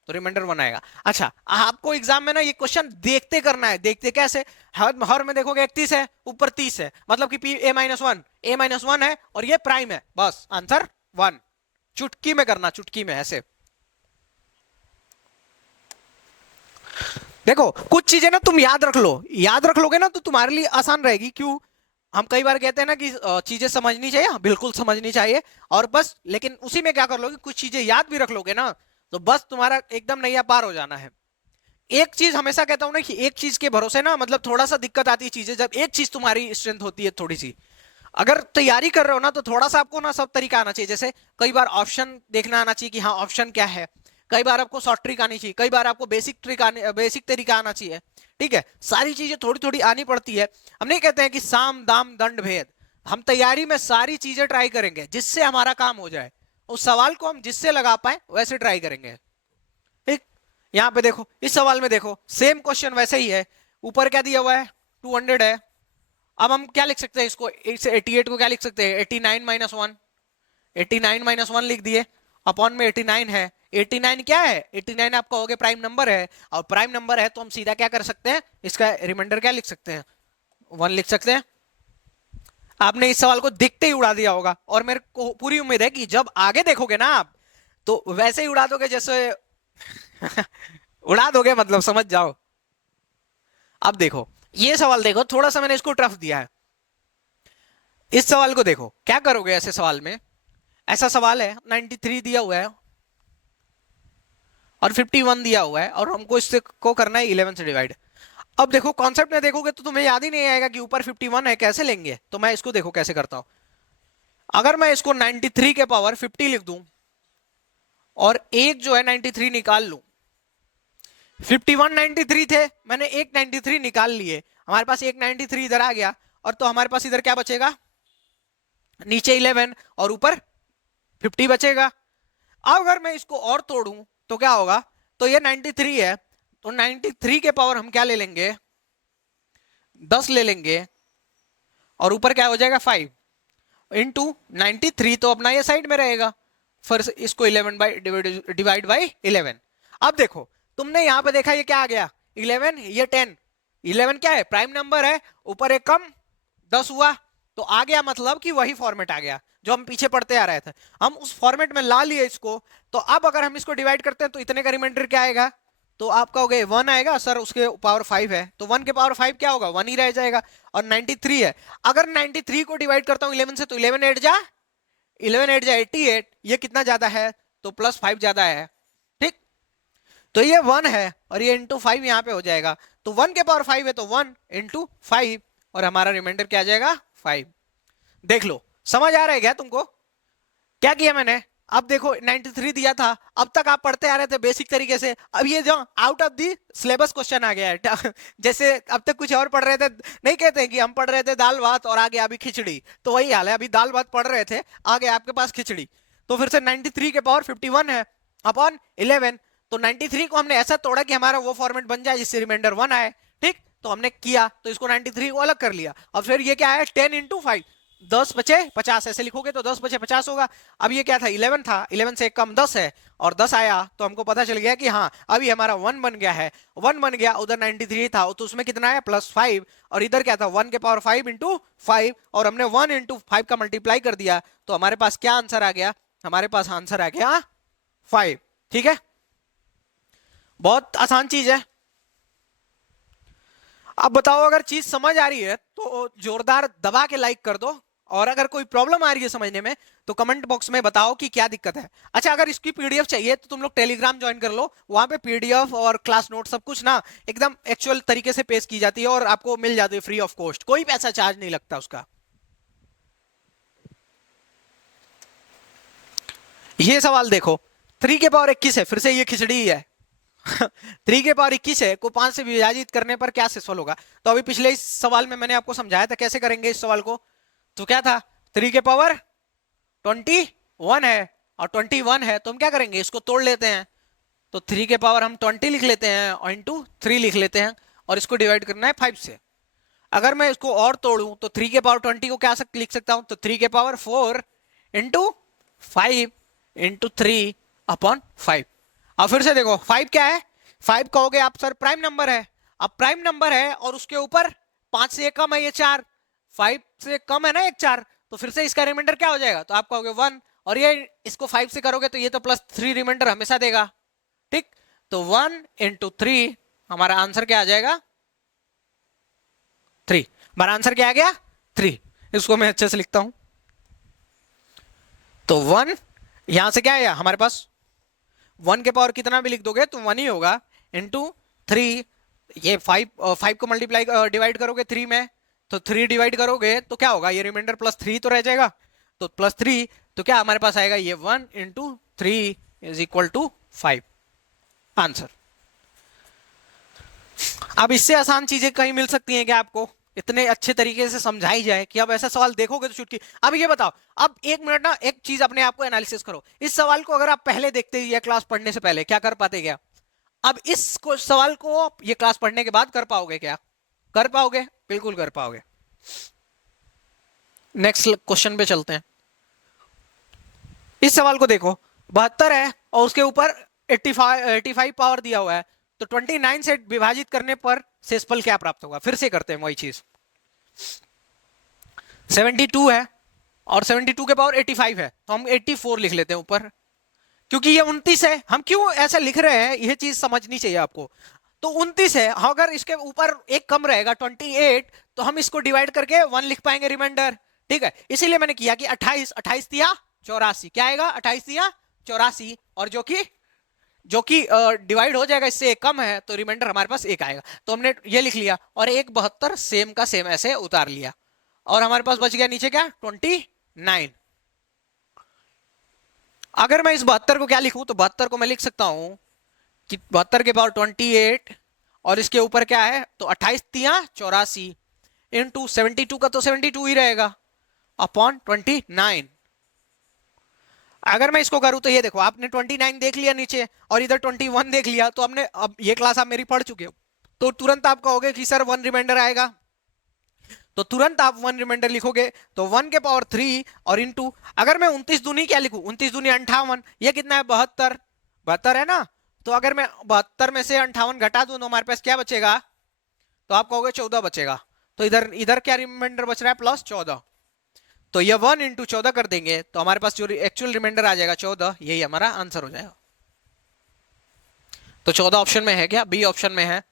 तो रिमाइंडर 1 आएगा। अच्छा, आपको एग्जाम में ना ये क्वेश्चन देखते करना है। देखते कैसे, हर में देखोगे 31 है, ऊपर 30 है, मतलब कि a-1 है, और ये प्राइम है, बस आंसर 1। चुटकी में करना, चुटकी में ऐसे। देखो कुछ चीजें ना तुम याद रख लो, याद रख लोगे ना तो तुम्हारे लिए आसान रहेगी। क्यों, हम कई बार कहते हैं ना कि चीजें समझनी चाहिए, बिल्कुल समझनी चाहिए, और बस, लेकिन उसी में क्या कर लोगे, कुछ चीजें याद भी रख लोगे ना, तो बस तुम्हारा एकदम नैया पार हो जाना है। एक चीज हमेशा कहता हूं ना कि एक चीज के भरोसे ना, मतलब थोड़ा सा दिक्कत आती है चीजें, जब एक चीज तुम्हारी स्ट्रेंथ होती है थोड़ी सी। अगर तैयारी कर रहे हो ना, तो थोड़ा सा आपको ना सब तरीका आना चाहिए। जैसे कई बार ऑप्शन देखना आना चाहिए कि हाँ ऑप्शन क्या है, कई बार आपको शॉर्ट ट्रिक आनी चाहिए, कई बार आपको बेसिक तरीका आना चाहिए। ठीक है, सारी चीजें थोड़ी थोड़ी आनी पड़ती है। हम नहीं कहते हैं कि साम दाम दंड भेद, हम तैयारी में सारी चीजें ट्राई करेंगे जिससे हमारा काम हो जाए, उस सवाल को हम जिससे लगा पाए वैसे ट्राई करेंगे। ठीक, यहाँ पे देखो, इस सवाल में देखो सेम क्वेश्चन वैसे ही है, ऊपर क्या दिया हुआ है 200 है। अब हम क्या लिख सकते हैं इसको, 88 को क्या लिख सकते हैं 89 -1, 89 -1 लिख दिए, अपॉन में 89 है। 89 क्या है, 89 आप कहोगे प्राइम नंबर है, और प्राइम नंबर है तो हम सीधा क्या कर सकते हैं, इसका रिमाइंडर क्या लिख सकते हैं 1 लिख सकते हैं। आपने इस सवाल को दिखते ही उड़ा दिया होगा, और मेरे को पूरी उम्मीद है कि जब आगे देखोगे ना आप, तो वैसे ही उड़ा दोगे जैसे उड़ा दोगे, मतलब समझ जाओ। अब देखो ये सवाल, देखो थोड़ा सा मैंने इसको टफ दिया है। इस सवाल को देखो, क्या करोगे ऐसे सवाल में। ऐसा सवाल है, 93 दिया हुआ है और 51 दिया हुआ है, और हमको इससे को करना है 11 से डिवाइड। अब देखो कॉन्सेप्ट में देखोगे तो तुम्हें याद ही नहीं आएगा कि ऊपर 51 है, कैसे लेंगे। तो मैं इसको देखो कैसे करता हूं। अगर मैं इसको 93 के पावर 50 लिख दूं और एक जो है 93 निकाल लूं, 51 93 थे, मैंने एक 93 निकाल लिए, हमारे पास एक 93 इधर आ गया, और तो हमारे पास इधर क्या बचेगा, नीचे 11 और ऊपर 50 बचेगा। अब अगर मैं इसको और तोड़ूं तो क्या होगा, तो ये 93 है, तो 93 के पावर हम क्या ले लेंगे, 10 ले लेंगे, और ऊपर क्या हो जाएगा 5 इंटू 93, तो अपना ये साइड में रहेगा, फिर इसको 11 बाई डिवाइड बाई 11। अब देखो तुमने यहां पे देखा ये क्या आ गया 11, ये 10, 11 क्या है, प्राइम नंबर है, ऊपर एक कम 10 हुआ, तो आ गया, मतलब कि वही फॉर्मेट आ गया जो हम पीछे पढ़ते आ रहे थे, हम उस फॉर्मेट में ला लिए इसको। तो अब अगर हम इसको डिवाइड करते हैं तो इतने का रिमाइंडर क्या आएगा, तो आपका हो गया 1 आएगा सर, उसके पावर 5 है, तो 1 के पावर 5 क्या होगा, 1 ही रह जाएगा। और 93 है, अगर 93 को डिवाइड करता हूं 11 से, तो 11 8 जा 88, ये कितना ज्यादा है, तो +5 ज्यादा है, ठीक। तो ये 1 है और ये इंटू 5 यहाँ पे हो जाएगा, तो 1 के पावर 5 है, तो 1 इंटू 5, और हमारा रिमाइंडर क्या आ जाएगा 5। देख लो समझ आ रहा है क्या तुमको, क्या किया मैंने। अब देखो 93 दिया था, अब तक आप पढ़ते आ रहे थे बेसिक तरीके से, अब ये जो out of the syllabus question आ गया है जैसे अब तक कुछ और पढ़ रहे थे, नहीं कहते हैं कि हम पढ़ रहे थे दाल भात और आगे अभी खिचड़ी, तो वही हाल है, अभी दाल भात पढ़ रहे थे, आगे आपके पास खिचड़ी। तो फिर से 93 के पावर 51 है अपॉन 11, तो 93 को हमने ऐसा तोड़ा कि हमारा वो फॉर्मेट बन जाए जिससे रिमाइंडर 1 आए, ठीक। तो हमने किया, तो इसको 93 को अलग कर लिया, और फिर ये क्या है 10 इंटू 5, 10 बचे 50, ऐसे लिखोगे तो 10 बचे 50 होगा। अब ये क्या था 11 था, 11 से एक कम 10 है, और 10 आया, तो हमको पता चल गया कि हाँ अभी हमारा 1 बन गया है, 1 बन गया, उधर 93 था तो उसमें कितना है +5, और इधर क्या था 1 के पावर 5 इंटू 5, और हमने 1 इंटू 5 का मल्टीप्लाई कर दिया, तो हमारे पास क्या आंसर आ गया, हमारे पास आंसर आ गया 5, ठीक है। बहुत आसान चीज है। अब बताओ अगर चीज समझ आ रही है तो जोरदार दबा के लाइक कर दो, और अगर कोई प्रॉब्लम आ रही है समझने में तो कमेंट बॉक्स में बताओ कि क्या दिक्कत है। अच्छा अगर इसकी पीडीएफ चाहिए तो तुम लोग टेलीग्राम ज्वाइन कर लो, वहां पे पीडीएफ और क्लास नोट सब कुछ ना एकदम एक्चुअल तरीके से पेश की जाती है, और आपको मिल जाती है फ्री ऑफ कॉस्ट, कोई पैसा चार्ज नहीं लगता उसका। ये सवाल देखो 3 के पावर 21 है, फिर से ये खिचड़ी ही है 3 के पावर 21 है को 5 से विभाजित करने पर क्या शेषफल होगा। तो अभी पिछले इस सवाल में मैंने आपको समझाया था कैसे करेंगे इस सवाल को। तो क्या था 3 के पावर 21 है, और 21 है तो हम क्या करेंगे इसको तोड़ लेते हैं, तो 3 के पावर हम 20 लिख लेते हैं और इंटू 3 लिख लेते हैं, और इसको डिवाइड करना है 5 से। अगर मैं इसको और तोड़ूं तो 3 के पावर 20 को क्या लिख सकता हूं, तो 3 के पावर 4 इंटू 5 इंटू 3 अपॉन 5। अब फिर से देखो 5 क्या है, 5 कहोगे आप सर प्राइम नंबर है, अब प्राइम नंबर है और उसके ऊपर 5 से कम है ये 4, 5 से कम है ना एक 4, तो फिर से इसका रिमाइंडर क्या हो जाएगा, तो आप कहोगे 1, और ये इसको 5 से करोगे तो ये तो +3 रिमाइंडर हमेशा देगा, ठीक। तो 1 इंटू 3, हमारा आंसर क्या आ जाएगा 3, हमारा आंसर क्या आ गया 3। इसको मैं अच्छे से लिखता हूं, तो 1 यहां से क्या आया हमारे पास 1 के पावर कितना भी लिख दोगे तो 1 ही होगा, इंटू 3, ये 5 को मल्टीप्लाई डिवाइड करोगे 3 में, तो 3 डिवाइड करोगे तो क्या होगा, ये रिमाइंडर +3 तो रह जाएगा, तो +3, तो क्या हमारे पास आएगा ये 1 into 3 is equal to 5, answer. अब इससे आसान चीजें कहीं मिल सकती हैं क्या आपको, इतने अच्छे तरीके से समझाई जाए कि अब ऐसा सवाल देखोगे तो चुटकी। अब ये बताओ, अब एक मिनट ना एक चीज अपने आप को एनालिसिस करो, इस सवाल को अगर आप पहले देखते या क्लास पढ़ने से पहले क्या कर पाते क्या, अब इस सवाल को ये क्लास पढ़ने के बाद कर पाओगे क्या, कर पाओगे, बिल्कुल कर पाओगे। नेक्स्ट क्वेश्चन पे चलते हैं। इस सवाल को देखो 72 है और उसके ऊपर 85 पावर दिया हुआ है, तो 29 से विभाजित करने पर शेषफल क्या प्राप्त होगा। फिर से करते हैं वही चीज, 72 है और 72 के पावर 85 है, तो हम 84 लिख लेते हैं ऊपर, क्योंकि ये 29 है। हम क्यों ऐसा लिख रहे हैं ये चीज समझनी चाहिए आपको। तो 29 है, अगर इसके ऊपर एक कम रहेगा 28, तो हम इसको डिवाइड करके 1 लिख पाएंगे रिमाइंडर। ठीक है, इसीलिए मैंने किया कि 28, 28 दिया 84, क्या आएगा 28 दिया 84, और जो कि डिवाइड हो जाएगा, इससे एक कम है तो रिमाइंडर हमारे पास एक आएगा। तो हमने ये लिख लिया और एक 72 सेम का सेम ऐसे उतार लिया, और हमारे पास बच गया नीचे क्या 29। अगर मैं इस 72 को क्या लिखूं, तो 72 को मैं लिख सकता हूं कि 72 के पावर 28 और इसके ऊपर क्या है, तो 28 तिया 84 इंटू 72 का तो 72 ही रहेगा अपॉन 29। अगर मैं इसको करूं तो ये देखो, आपने 29 देख लिया नीचे और इधर 21 देख लिया, तो हमने अब ये क्लास आप मेरी पढ़ चुके हो, तो तुरंत आप कहोगे कि सर 1 रिमाइंडर आएगा, तो तुरंत आप 1 रिमाइंडर लिखोगे, तो 1 के पावर 3 और इंटू, अगर मैं 29 दूनी क्या लिखूं, 29 दूनी 58, ये कितना है 72, 72 है ना। तो अगर मैं 72 में से 58 घटा दूं तो हमारे पास क्या बचेगा, तो आप कहोगे 14 बचेगा। तो इधर इधर क्या रिमाइंडर बच रहा है प्लस 14, तो ये 1 इंटू 14 कर देंगे तो हमारे पास जो एक्चुअल रिमाइंडर आ जाएगा 14, यही हमारा आंसर हो जाएगा। तो 14 ऑप्शन में है क्या, बी ऑप्शन में है।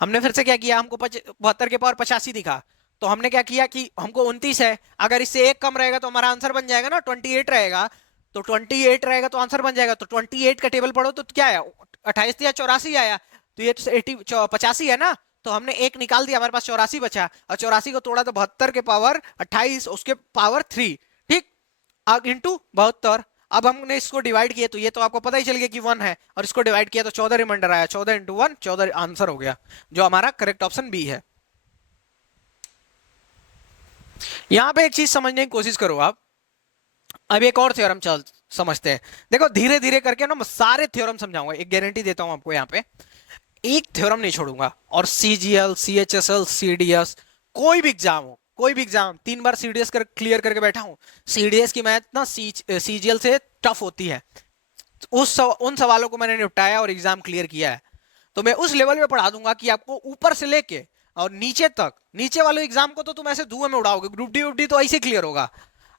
हमने फिर से क्या किया, हमको 72 के पावर 85 दिखा, तो हमने क्या किया कि हमको 29 है, अगर इससे एक कम रहेगा तो हमारा आंसर बन जाएगा ना 28 रहेगा, तो 28 रहेगा तो आंसर बन जाएगा। तो 28 का टेबल पढ़ो तो क्या आया 28 या 84 आया, तो ये 85 है ना, तो हमने एक निकाल दिया, हमारे पास 84 बचा, और 84 को तोड़ा तो 72 के पावर 28 उसके पावर 3, ठीक, इंटू 72। अब हमने इसको डिवाइड किया तो ये तो आपको पता ही चल गया कि 1 है, और इसको डिवाइड किया तो 14 रिमाइंडर आया, 14 इंटू 1 14 आंसर हो गया, जो हमारा करेक्ट ऑप्शन बी है। यहां पे एक चीज समझने की कोशिश करो आप। अब एक और थ्योरम चल समझते हैं। देखो धीरे धीरे करके ना मैं सारे थ्योरम समझाऊंगा, एक गारंटी देता हूं आपको, यहाँ पे एक थ्योरम नहीं छोड़ूंगा। और सीजीएल, सीएचएसएल, सीडीएस, कोई भी एग्जाम हो, कोई भी एग्जाम, 3 बार सीडीएस क्लियर करके बैठा हूं। सीडीएस की मैथ ना सीजीएल से टफ होती है, उन सवालों को मैंने निपटाया और एग्जाम क्लियर किया है। तो मैं उस लेवल पे पढ़ा दूंगा कि आपको ऊपर से लेके और नीचे तक, नीचे वाले एग्जाम को तो तुम ऐसे धुएं में उड़ाओगे, ग्रुप डी वुप डी तो ऐसे क्लियर होगा,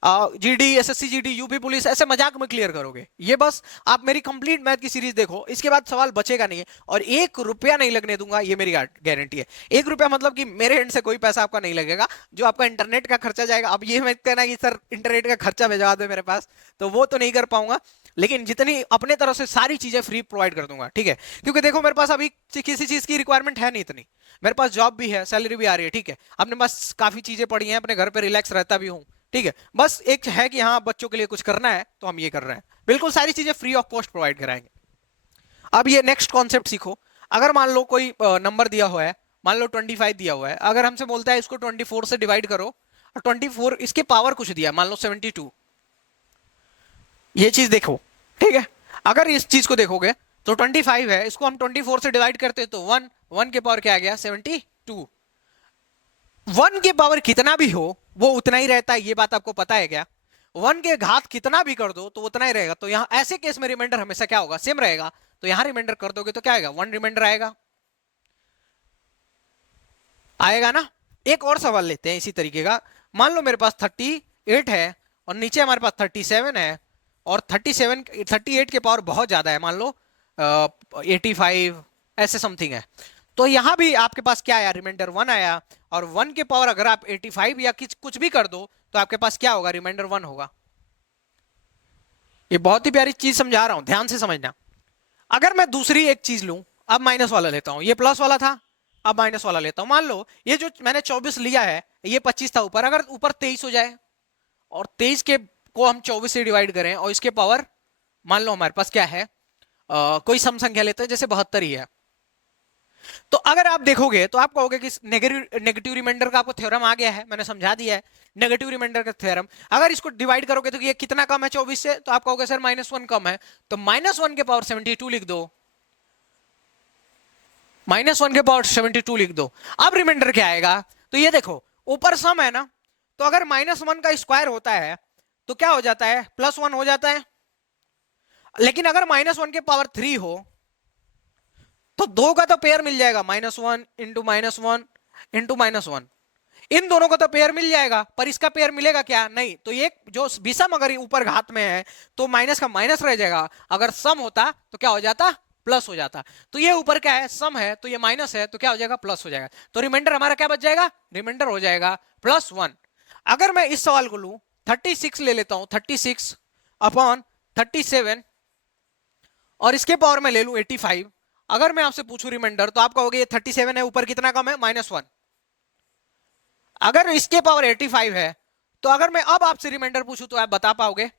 GD, SSC GD, UP police ऐसे मजाक में क्लियर करोगे। ये बस आप मेरी कंप्लीट मैथ की सीरीज देखो, इसके बाद सवाल बचेगा नहीं है, और 1 रुपया नहीं लगने दूंगा, ये मेरी गारंटी है। 1 रुपया मतलब कि मेरे एंड से कोई पैसा आपका नहीं लगेगा, जो आपका इंटरनेट का खर्चा जाएगा। अब ये मत कहना कि सर इंटरनेट का खर्चा भिजवा दो मेरे पास, तो वो तो नहीं कर पाऊंगा, लेकिन जितनी अपने तरफ से सारी चीजें फ्री प्रोवाइड कर दूंगा, ठीक है। क्योंकि देखो मेरे पास अभी किसी चीज की रिक्वायरमेंट है नहीं इतनी, मेरे पास जॉब भी है, सैलरी भी आ रही है, ठीक है, अपने पास काफी चीजें पड़ी हैं, अपने घर पे रिलैक्स रहता भी हूँ, ठीक है। बस एक है कि हाँ बच्चों के लिए कुछ करना है तो हम ये कर रहे हैं, बिल्कुल सारी चीजें फ्री ऑफ कॉस्ट प्रोवाइड कराएंगे। अब ये नेक्स्ट कॉन्सेप्ट सीखो। अगर मान लो कोई नंबर दिया हुआ है, मान लो 25 दिया हुआ है, अगर हमसे बोलता है इसको 24 से डिवाइड करो, और 24 इसके पावर कुछ दिया, मान लो 72, ये चीज देखो, ठीक है। अगर इस चीज को देखोगे तो 25 है, इसको हम 24 से डिवाइड करते तो 1, 1 के पावर क्या आ गया 72। 1 के पावर कितना भी हो वो उतना ही रहता है, ये बात आपको पता है क्या। 1 के घात कितना भी कर दो तो उतना ही रहेगा, तो यहां ऐसे केस में रिमाइंडर हमेशा क्या होगा, सेम रहेगा। तो यहां रिमाइंडर कर दोगे तो क्या आएगा 1 रिमाइंडर आएगा, आएगा ना। एक और सवाल लेते हैं इसी तरीके का। मान लो मेरे पास 38 है और नीचे हमारे पास 37 है, और 38 के पावर बहुत ज्यादा है, मान लो 85 ऐसे समथिंग है। तो यहां भी आपके पास क्या आया, रिमाइंडर 1 आया, और 1 के पावर अगर आप 85 या कुछ भी कर दो तो आपके पास क्या होगा, रिमाइंडर 1 होगा। ये बहुत ही प्यारी चीज समझा रहा हूं, ध्यान से समझना। अगर मैं दूसरी एक चीज लूं, अब माइनस वाला लेता हूं, ये प्लस वाला था, अब माइनस वाला लेता हूं। मान लो ये जो मैंने 24 लिया है, ये 25 था ऊपर, अगर ऊपर 23 हो जाए और 23 के को हम 24 से डिवाइड करें, और इसके पावर मान लो हमारे पास क्या है, कोई सम संख्या लेते हैं जैसे 72 ही है, तो अगर आप देखोगे तो आप कहोगे कि नेगेटिव रिमाइंडर का आपको थ्योरम आ गया है, मैंने समझा दिया है नेगेटिव रिमाइंडर का थ्योरम। अगर इसको डिवाइड करोगे तो ये कितना कम है 24 से, तो आप कहोगे सर -1 कम है, तो -1 के पावर 72 लिख दो, -1 के पावर 72 लिख दो। अब रिमाइंडर क्या आएगा, तो ये देखो ऊपर सम है ना, तो अगर -1 का स्क्वायर होता है तो क्या हो जाता है, +1 हो जाता है। लेकिन अगर -1 के पावर 3 हो तो 2 का तो पेयर मिल जाएगा, -1 इंटू -1 इंटू -1, इन दोनों को तो पेयर मिल जाएगा, पर इसका पेयर मिलेगा क्या? नहीं। तो ये जो विषम अगर ऊपर घात में है तो माइनस का माइनस रह जाएगा, अगर सम होता तो क्या हो जाता? प्लस हो जाता। तो ये ऊपर क्या है? सम है, तो ये माइनस है, तो क्या हो जाएगा? प्लस हो जाएगा। तो रिमाइंडर हमारा क्या बच जाएगा? रिमाइंडर हो जाएगा +1। अगर मैं इस सवाल को लूं 36 ले लेता हूं, 36 अपॉन 37 और इसके पावर में ले लूं 85। अगर मैं आपसे पूछूं रिमाइंडर तो आप कहोगे ये 37 है, ऊपर कितना कम है? -1। अगर इसके पावर 85 है तो अगर मैं अब आपसे रिमाइंडर पूछूं तो आप बता पाओगे?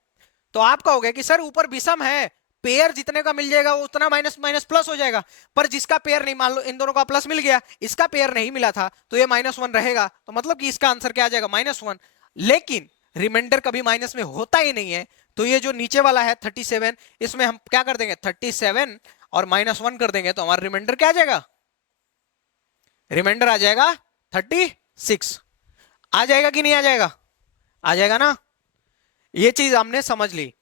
तो आप कहोगे कि सर ऊपर विषम है, पेयर जितने का मिल जाएगा वो उतना माइनस माइनस प्लस हो जाएगा। पर जिसका पेयर नहीं, मान लो इन दोनों का प्लस मिल गया, इसका पेयर नहीं मिला था, तो ये -1 रहेगा। तो मतलब कि इसका आंसर क्या आ जाएगा? -1। लेकिन रिमाइंडर कभी माइनस में होता ही नहीं है। तो ये जो नीचे वाला है 37, इसमें हम क्या कर देंगे? 37 और -1 कर देंगे, तो हमारा रिमाइंडर क्या आ जाएगा? रिमाइंडर आ जाएगा 36। आ जाएगा कि नहीं आ जाएगा? आ जाएगा ना। ये चीज हमने समझ ली,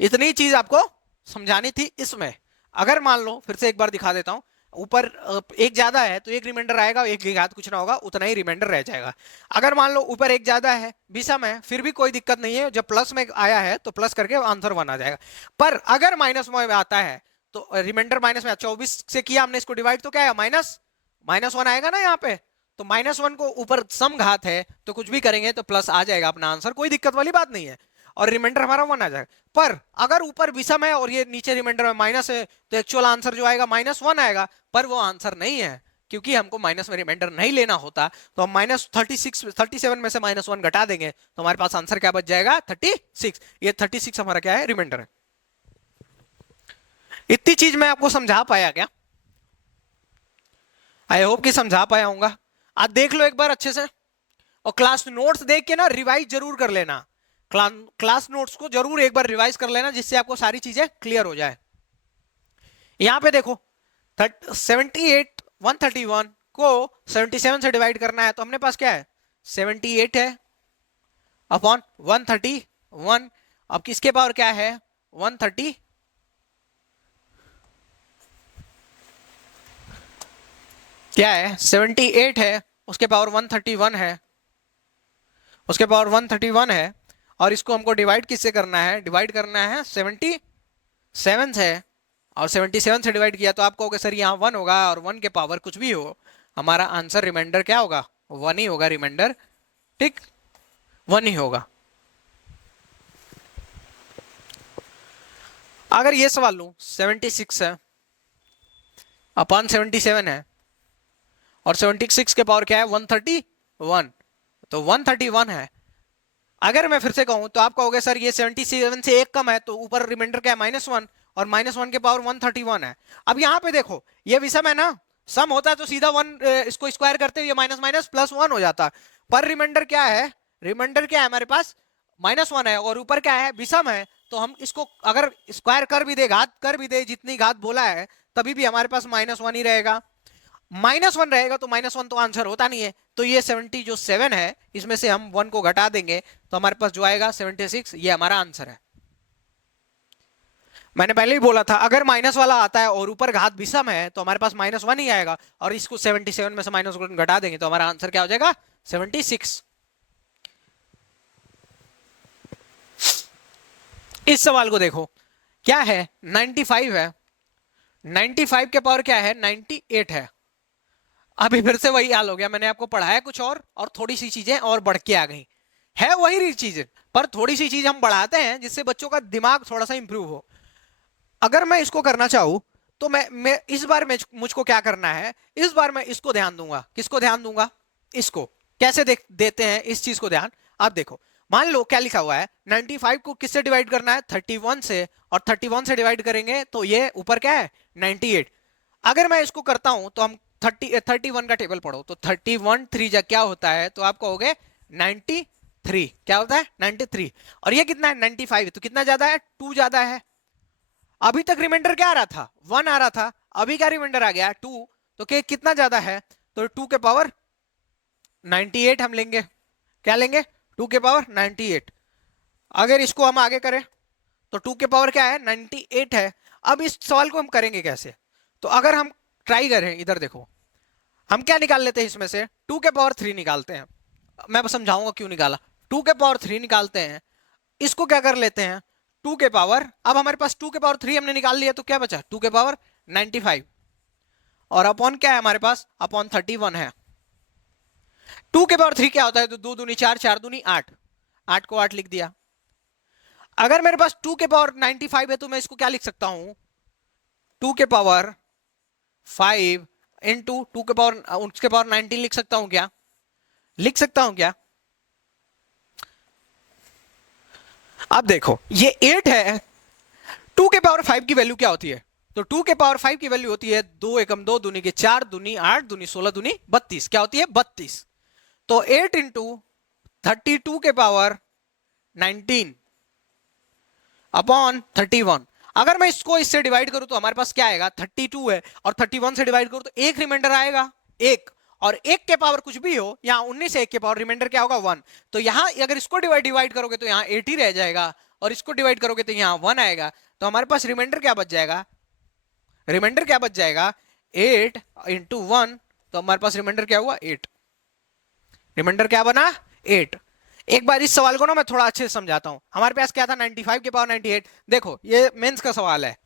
इतनी चीज आपको समझानी थी इसमें। अगर मान लो फिर से एक बार दिखा देता हूं, ऊपर एक ज्यादा है तो एक रिमाइंडर आएगा, एक के घात कुछ ना होगा, उतना ही रिमाइंडर रह जाएगा। अगर मान लो ऊपर एक ज्यादा है, विषम है, फिर भी कोई दिक्कत नहीं है, जब प्लस में आया है तो प्लस करके आंसर 1 आ जाएगा। पर अगर माइनस में आता है तो रिमाइंडर माइनस में 24 से किया हमने इसको डिवाइड, तो क्या है? -1 आएगा ना यहाँ पे। तो -1 को ऊपर सम घात है तो कुछ भी करेंगे तो प्लस आ जाएगा अपना आंसर, कोई दिक्कत वाली बात नहीं है, और रिमाइंडर हमारा 1 आ जाएगा। पर अगर ऊपर विषम है और ये नीचे रिमाइंडर में माइनस है तो एक्चुअल आंसर जो आएगा -1 आएगा, पर वो आंसर नहीं है, क्योंकि हमको माइनस में रिमाइंडर नहीं लेना होता। तो हम -37 में से -1 घटा देंगे तो हमारे पास आंसर क्या बच जाएगा? 36। ये 36 हमारा क्या है? रिमाइंडर है। इतनी चीज मैं आपको समझा पाया क्या? आई होप कि समझा पाया होऊंगा। आज देख लो एक बार अच्छे से, और क्लास नोट्स देख के ना रिवाइज जरूर कर लेना। क्लास नोट्स को जरूर एक बार रिवाइज कर लेना, जिससे आपको सारी चीजें क्लियर हो जाए। यहां पे देखो 78 131 को 77 से डिवाइड करना है, तो हमने पास क्या है? 78 है अपॉन 131। अब किसके पावर क्या है? 130। क्या है? 78 है, उसके पावर 131 है, उसके पावर 131 है, और इसको हमको डिवाइड किससे करना है? डिवाइड करना है 77 से, और 77 से डिवाइड किया तो आप कहोगे सर यहाँ 1 होगा, और 1 के पावर कुछ भी हो, हमारा आंसर रिमाइंडर क्या होगा? 1 ही होगा रिमाइंडर। ठीक, 1 ही होगा। अगर ये सवाल लूं 76 है अपॉन 77 है, और 76 के पावर क्या है? 131, तो 131 है। अगर मैं फिर से कहूं तो आप कहोगे सर ये 77 से एक कम है, तो ऊपर रिमाइंडर क्या है? -1, और -1 के पावर 131 है। अब यहां पे देखो ये विषम है ना, सम होता है तो सीधा 1 इसको स्क्वायर करते हुए माइनस माइनस +1 हो जाता। पर रिमाइंडर क्या है? रिमाइंडर क्या है हमारे पास? -1 है, और ऊपर क्या है? विषम है, तो हम इसको अगर स्क्वायर कर भी दे, घात कर भी दे, जितनी घात बोला है, तभी भी हमारे पास -1 ही रहेगा। -1 रहेगा तो -1 तो आंसर होता नहीं है। तो ये 77 है, इसमें से हम 1 को घटा देंगे तो हमारे पास जो आएगा 76, ये हमारा आंसर है। मैंने पहले ही बोला था अगर माइनस वाला आता है और ऊपर घात विषम है तो हमारे पास -1 ही आएगा, और इसको 77 में से -1 घटा देंगे तो हमारा आंसर क्या हो जाएगा? 76। इस सवाल को देखो, क्या है? 95 है, 95 के पावर क्या है? 98 है। अभी फिर से वही हाल हो गया, मैंने आपको पढ़ाया कुछ और थोड़ी सी चीजें और बढ़ के आ गई है, वही चीजें, पर थोड़ी सी चीज हम बढ़ाते हैं जिससे बच्चों का दिमाग थोड़ा सा इंप्रूव हो। अगर मैं इसको करना चाहूं तो मैं इस बार में मुझको क्या करना है? इस बार मैं इसको ध्यान दूंगा। किसको ध्यान दूंगा? इसको। कैसे देते हैं इस चीज को ध्यान? आप देखो, मान लो क्या लिखा हुआ है, 95 को किससे डिवाइड करना है? 31 से, और 31 से डिवाइड करेंगे तो ये ऊपर क्या है? 98। अगर मैं इसको करता हूं तो हम 31 का टेबल पढ़ो, तो 31 3 जा क्या होता है? तो आप कहोगे 93। क्या होता है? 93। और ये कितना है? 95। तो कितना ज्यादा है? 2 ज्यादा है। अभी तक रिमाइंडर क्या आ रहा था? 1 आ रहा था, अभी क्या रिमाइंडर आ गया? 2। तो कितना ज्यादा है? तो 2 के पावर 98 हम लेंगे। क्या लेंगे? 2 के पावर 98। अगर इसको हम आगे करें तो 2 के पावर क्या है? 98 है। अब इस सवाल को हम करेंगे कैसे? तो अगर हम ट्राई करें, इधर देखो, हम क्या निकाल लेते हैं इसमें से? 2 के पावर 3 निकालते हैं। मैं बस समझाऊंगा क्यों निकाला। 2 के पावर 3 निकालते हैं, इसको क्या कर लेते हैं 2 के पावर, अब हमारे पास 2 के पावर 3 हमने निकाल लिया तो क्या बचा 2 के पावर 95, और अपॉन क्या है हमारे पास अपॉन 31 है। 2 के पावर 3 क्या होता है, तो 2 दूनी 4, 4 दूनी 8, 8 को 8 लिख दिया। अगर मेरे पास 2 के पावर 95 है तो मैं इसको क्या लिख सकता हूं 2 के पावर 5 इंटू 2 के पावर 19 लिख सकता हूं क्या, लिख सकता हूं क्या। अब देखो ये 8 है, 2 के पावर 5 की वैल्यू क्या होती है, तो 2 के पावर 5 की वैल्यू होती है 2 एकम 2 दूनी के 4 दूनी 8 दूनी 16 दूनी 32, क्या होती है 32। तो 8 इंटू 32 के पावर 19 अपॉन 31, अगर मैं इसको इससे डिवाइड करूं तो हमारे पास क्या आएगा 32 है, और 31 से डिवाइड करूं तो एक रिमाइंडर आएगा एक, और एक के पावर कुछ भी हो यहाँ 19 से 1 के पावर रिमाइंडर क्या होगा 1, तो यहाँ अगर इसको डिवाइड करोगे तो यहाँ 8 ही रह जाएगा, और इसको डिवाइड करोगे तो यहाँ 1 आएगा, तो हमारे पास रिमाइंडर क्या बच जाएगा, रिमाइंडर क्या बच जाएगा 8 इंटू 1, तो हमारे पास रिमाइंडर क्या हुआ 8, रिमाइंडर क्या बना 8। एक बार इस सवाल को ना मैं थोड़ा अच्छे से समझाता हूं, हमारे पास क्या था 95 के पावर 98, देखो ये मेंस का सवाल है,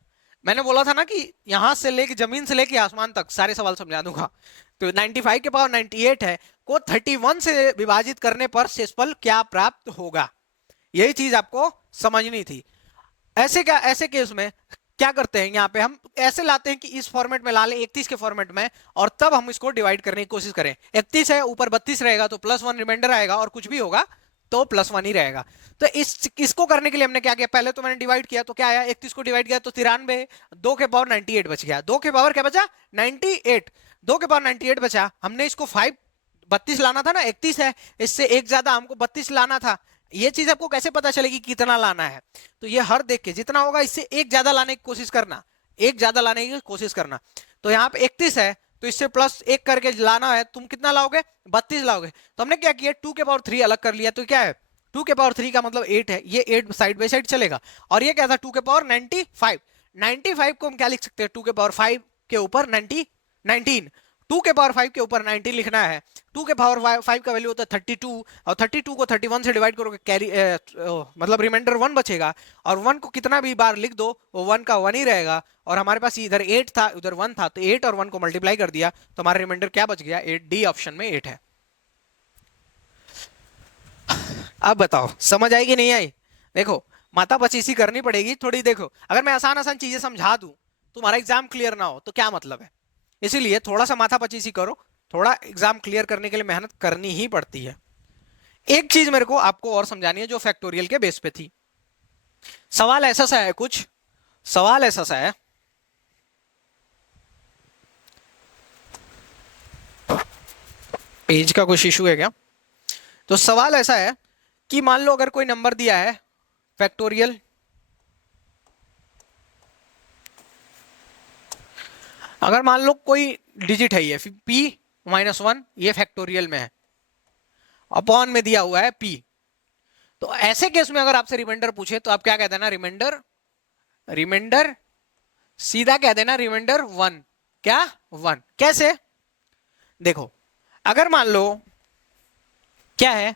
मैंने बोला था ना कि यहां से लेके जमीन से लेके आसमान तक सारे सवाल समझा दूंगा। तो 95 के पावर 98 है को 31 से विभाजित करने पर शेषफल क्या प्राप्त होगा, यही चीज आपको समझनी थी। ऐसे क्या, ऐसे केस में क्या करते हैं, यहाँ पे हम ऐसे लाते हैं कि इस फॉर्मेट में ला लें 31 के फॉर्मेट में, और तब हम इसको डिवाइड करने की कोशिश करें। 31 है ऊपर 32 रहेगा तो +1 रिमाइंडर आएगा, और कुछ भी होगा तो +1 ही रहेगा। तो इसको करने के लिए हमने क्या किया, पहले तो मैंने डिवाइड किया तो क्या आया 31 को डिवाइड किया तो 93, 2 के पावर 98 बच गया, 2 के पावर क्या बचा 98, 2 के पावर 98 बचा, हमने इसको 5 32 लाना था ना, 31 है, इससे एक ज्यादा हमको 32 लाना था। ये चीज आपको कैसे पता चलेगी कितना लाना है, तो ये हर देख के जितना होगा इससे एक ज्यादा लाने की कोशिश करना, एक ज्यादा लाने की कोशिश करना। तो यहाँ पे 31 है तो इससे +1 करके लाना है, तुम कितना लाओगे 32 लाओगे, तो हमने क्या किया 2 के पावर 3 अलग कर लिया, तो क्या है 2 के पावर 3 का मतलब 8 है, ये 8 साइड बाई साइड चलेगा, और ये क्या था 2 के पावर 95, 95 को हम क्या लिख सकते हैं 2 के पावर 5 के ऊपर 19, 2 के पावर 5 के ऊपर 19 लिखना है, 2 के पावर 5 का वैल्यू होता है 32, और 32 को 31 से डिवाइड करोगे कैरी मतलब रिमाइंडर 1 बचेगा, और 1 को कितना भी बार लिख दो वो 1 का 1 ही रहेगा, और हमारे पास इधर 8 था उधर 1 था, तो 8 और 1 को मल्टीप्लाई कर दिया तो हमारा रिमाइंडर क्या बच गया 8, डी ऑप्शन में 8 है। अब बताओ समझ आई कि नहीं आई, देखो माता पचीसी करनी पड़ेगी थोड़ी, देखो अगर मैं आसान आसान चीजें समझा दूं तुम्हारा एग्जाम क्लियर ना हो तो क्या मतलब है, इसीलिए थोड़ा सा माथा पचीसी करो, थोड़ा एग्जाम क्लियर करने के लिए मेहनत करनी ही पड़ती है। एक चीज मेरे को आपको और समझानी है जो फैक्टोरियल के बेस पे थी। सवाल ऐसा सा है, कुछ सवाल ऐसा सा है, पेज का कुछ इशू है क्या, तो सवाल ऐसा है कि मान लो अगर कोई नंबर दिया है फैक्टोरियल, अगर मान लो कोई डिजिट है ये p-1 ये फैक्टोरियल में है, अपॉन में दिया हुआ है p, तो ऐसे केस में अगर आपसे रिमाइंडर पूछे तो आप क्या कह देना रिमाइंडर, रिमाइंडर सीधा कह देना रिमाइंडर 1, क्या 1, कैसे देखो अगर मान लो क्या है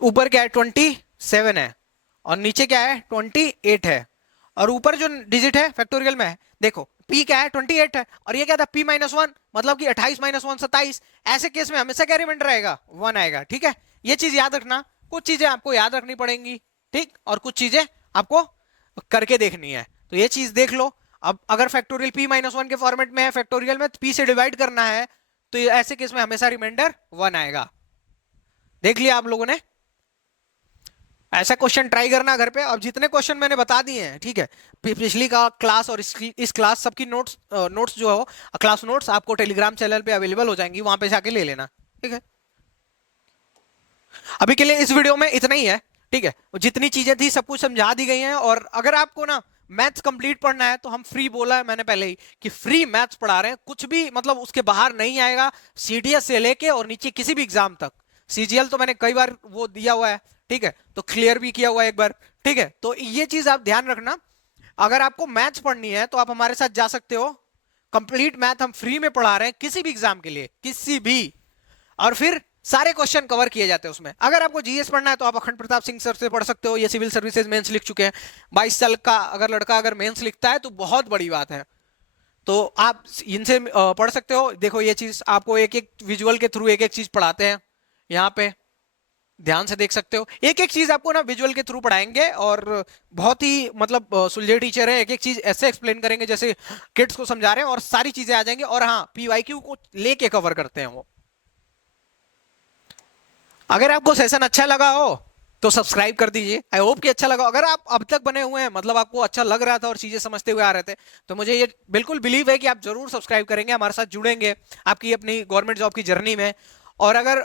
ऊपर क्या है 27 है और नीचे क्या है 28 है, और ऊपर जो डिजिट है फैक्टोरियल में है देखो p क्या है 28 है, और ये क्या था p-1 मतलब कि 28 - 1 27, ऐसे केस में हमेशा क्या रिमाइंडर आएगा 1 आएगा, ठीक है। ये चीज याद रखना, कुछ चीजें आपको याद रखनी पड़ेंगी, ठीक, और कुछ चीजें आपको करके देखनी है, तो ये चीज देख लो। अब अगर फैक्टोरियल p-1 के फॉर्मेट में है फैक्टोरियल में p से डिवाइड करना है तो ऐसे केस में हमेशा रिमाइंडर 1 आएगा, देख लिया आप लोगों ने। ऐसा क्वेश्चन ट्राई करना घर पे, अब जितने क्वेश्चन मैंने बता दिए हैं ठीक है, पिछली का क्लास और इस क्लास सबकी नोट्स जो हो क्लास नोट्स आपको टेलीग्राम चैनल पे अवेलेबल हो जाएंगी, वहां पे जाके ले लेना, ठीक है। अभी के लिए इस वीडियो में इतना ही है, ठीक है, जितनी चीजें थी सब कुछ समझा दी गई हैं, और अगर आपको ना मैथ्स कंप्लीट पढ़ना है तो हम फ्री, बोला है मैंने पहले ही कि फ्री मैथ्स पढ़ा रहे हैं, कुछ भी मतलब उसके बाहर नहीं आएगा, सीडीएस से लेके और नीचे किसी भी एग्जाम तक, सीजीएल तो मैंने कई बार वो दिया हुआ है, ठीक है, तो क्लियर भी किया हुआ है एक बार, ठीक है। तो ये चीज आप ध्यान रखना, अगर आपको मैथ्स पढ़नी है तो आप हमारे साथ जा सकते हो, कंप्लीट मैथ हम फ्री में पढ़ा रहे हैं किसी भी एग्जाम के लिए, किसी भी, और फिर सारे क्वेश्चन कवर किए जाते हैं उसमें। अगर आपको जीएस पढ़ना है तो आप अखंड प्रताप सिंह सर से पढ़ सकते हो, ये सिविल सर्विसेज मेंस लिख चुके हैं। 22 साल का अगर लड़का अगर मेंस लिखता है तो बहुत बड़ी बात है, तो आप इनसे पढ़ सकते हो। देखो ये चीज आपको एक एक विजुअल के थ्रू एक एक चीज पढ़ाते हैं, यहाँ पे ध्यान से देख सकते हो। एक एक चीज आपको ना विजुअल के थ्रू पढ़ाएंगे, और बहुत ही मतलब सुलझे टीचर है, एक एक चीज ऐसे एक्सप्लेन करेंगे जैसे किड्स को समझा रहे हैं, और सारी चीजें आ जाएंगी। और हाँ, पीवाईक्यू को लेके कवर करते हैं वो। अगर आपको सेशन अच्छा लगा हो तो सब्सक्राइब कर दीजिए। आई होप कि अच्छा लगा। अगर आप अब तक बने हुए हैं, मतलब आपको अच्छा लग रहा था और चीजें समझते हुए आ रहे थे, तो मुझे ये बिल्कुल बिलीव है कि आप जरूर सब्सक्राइब करेंगे, हमारे साथ जुड़ेंगे आपकी अपनी गवर्नमेंट जॉब की जर्नी में। और अगर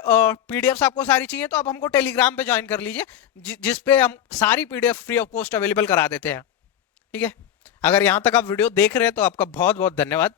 पीडीएफ आपको सारी चाहिए तो आप हमको टेलीग्राम पे ज्वाइन कर लीजिए, जिसपे हम सारी PDF free of cost available करा देते हैं। ठीक है, अगर यहां तक आप वीडियो देख रहे हैं तो आपका बहुत बहुत धन्यवाद।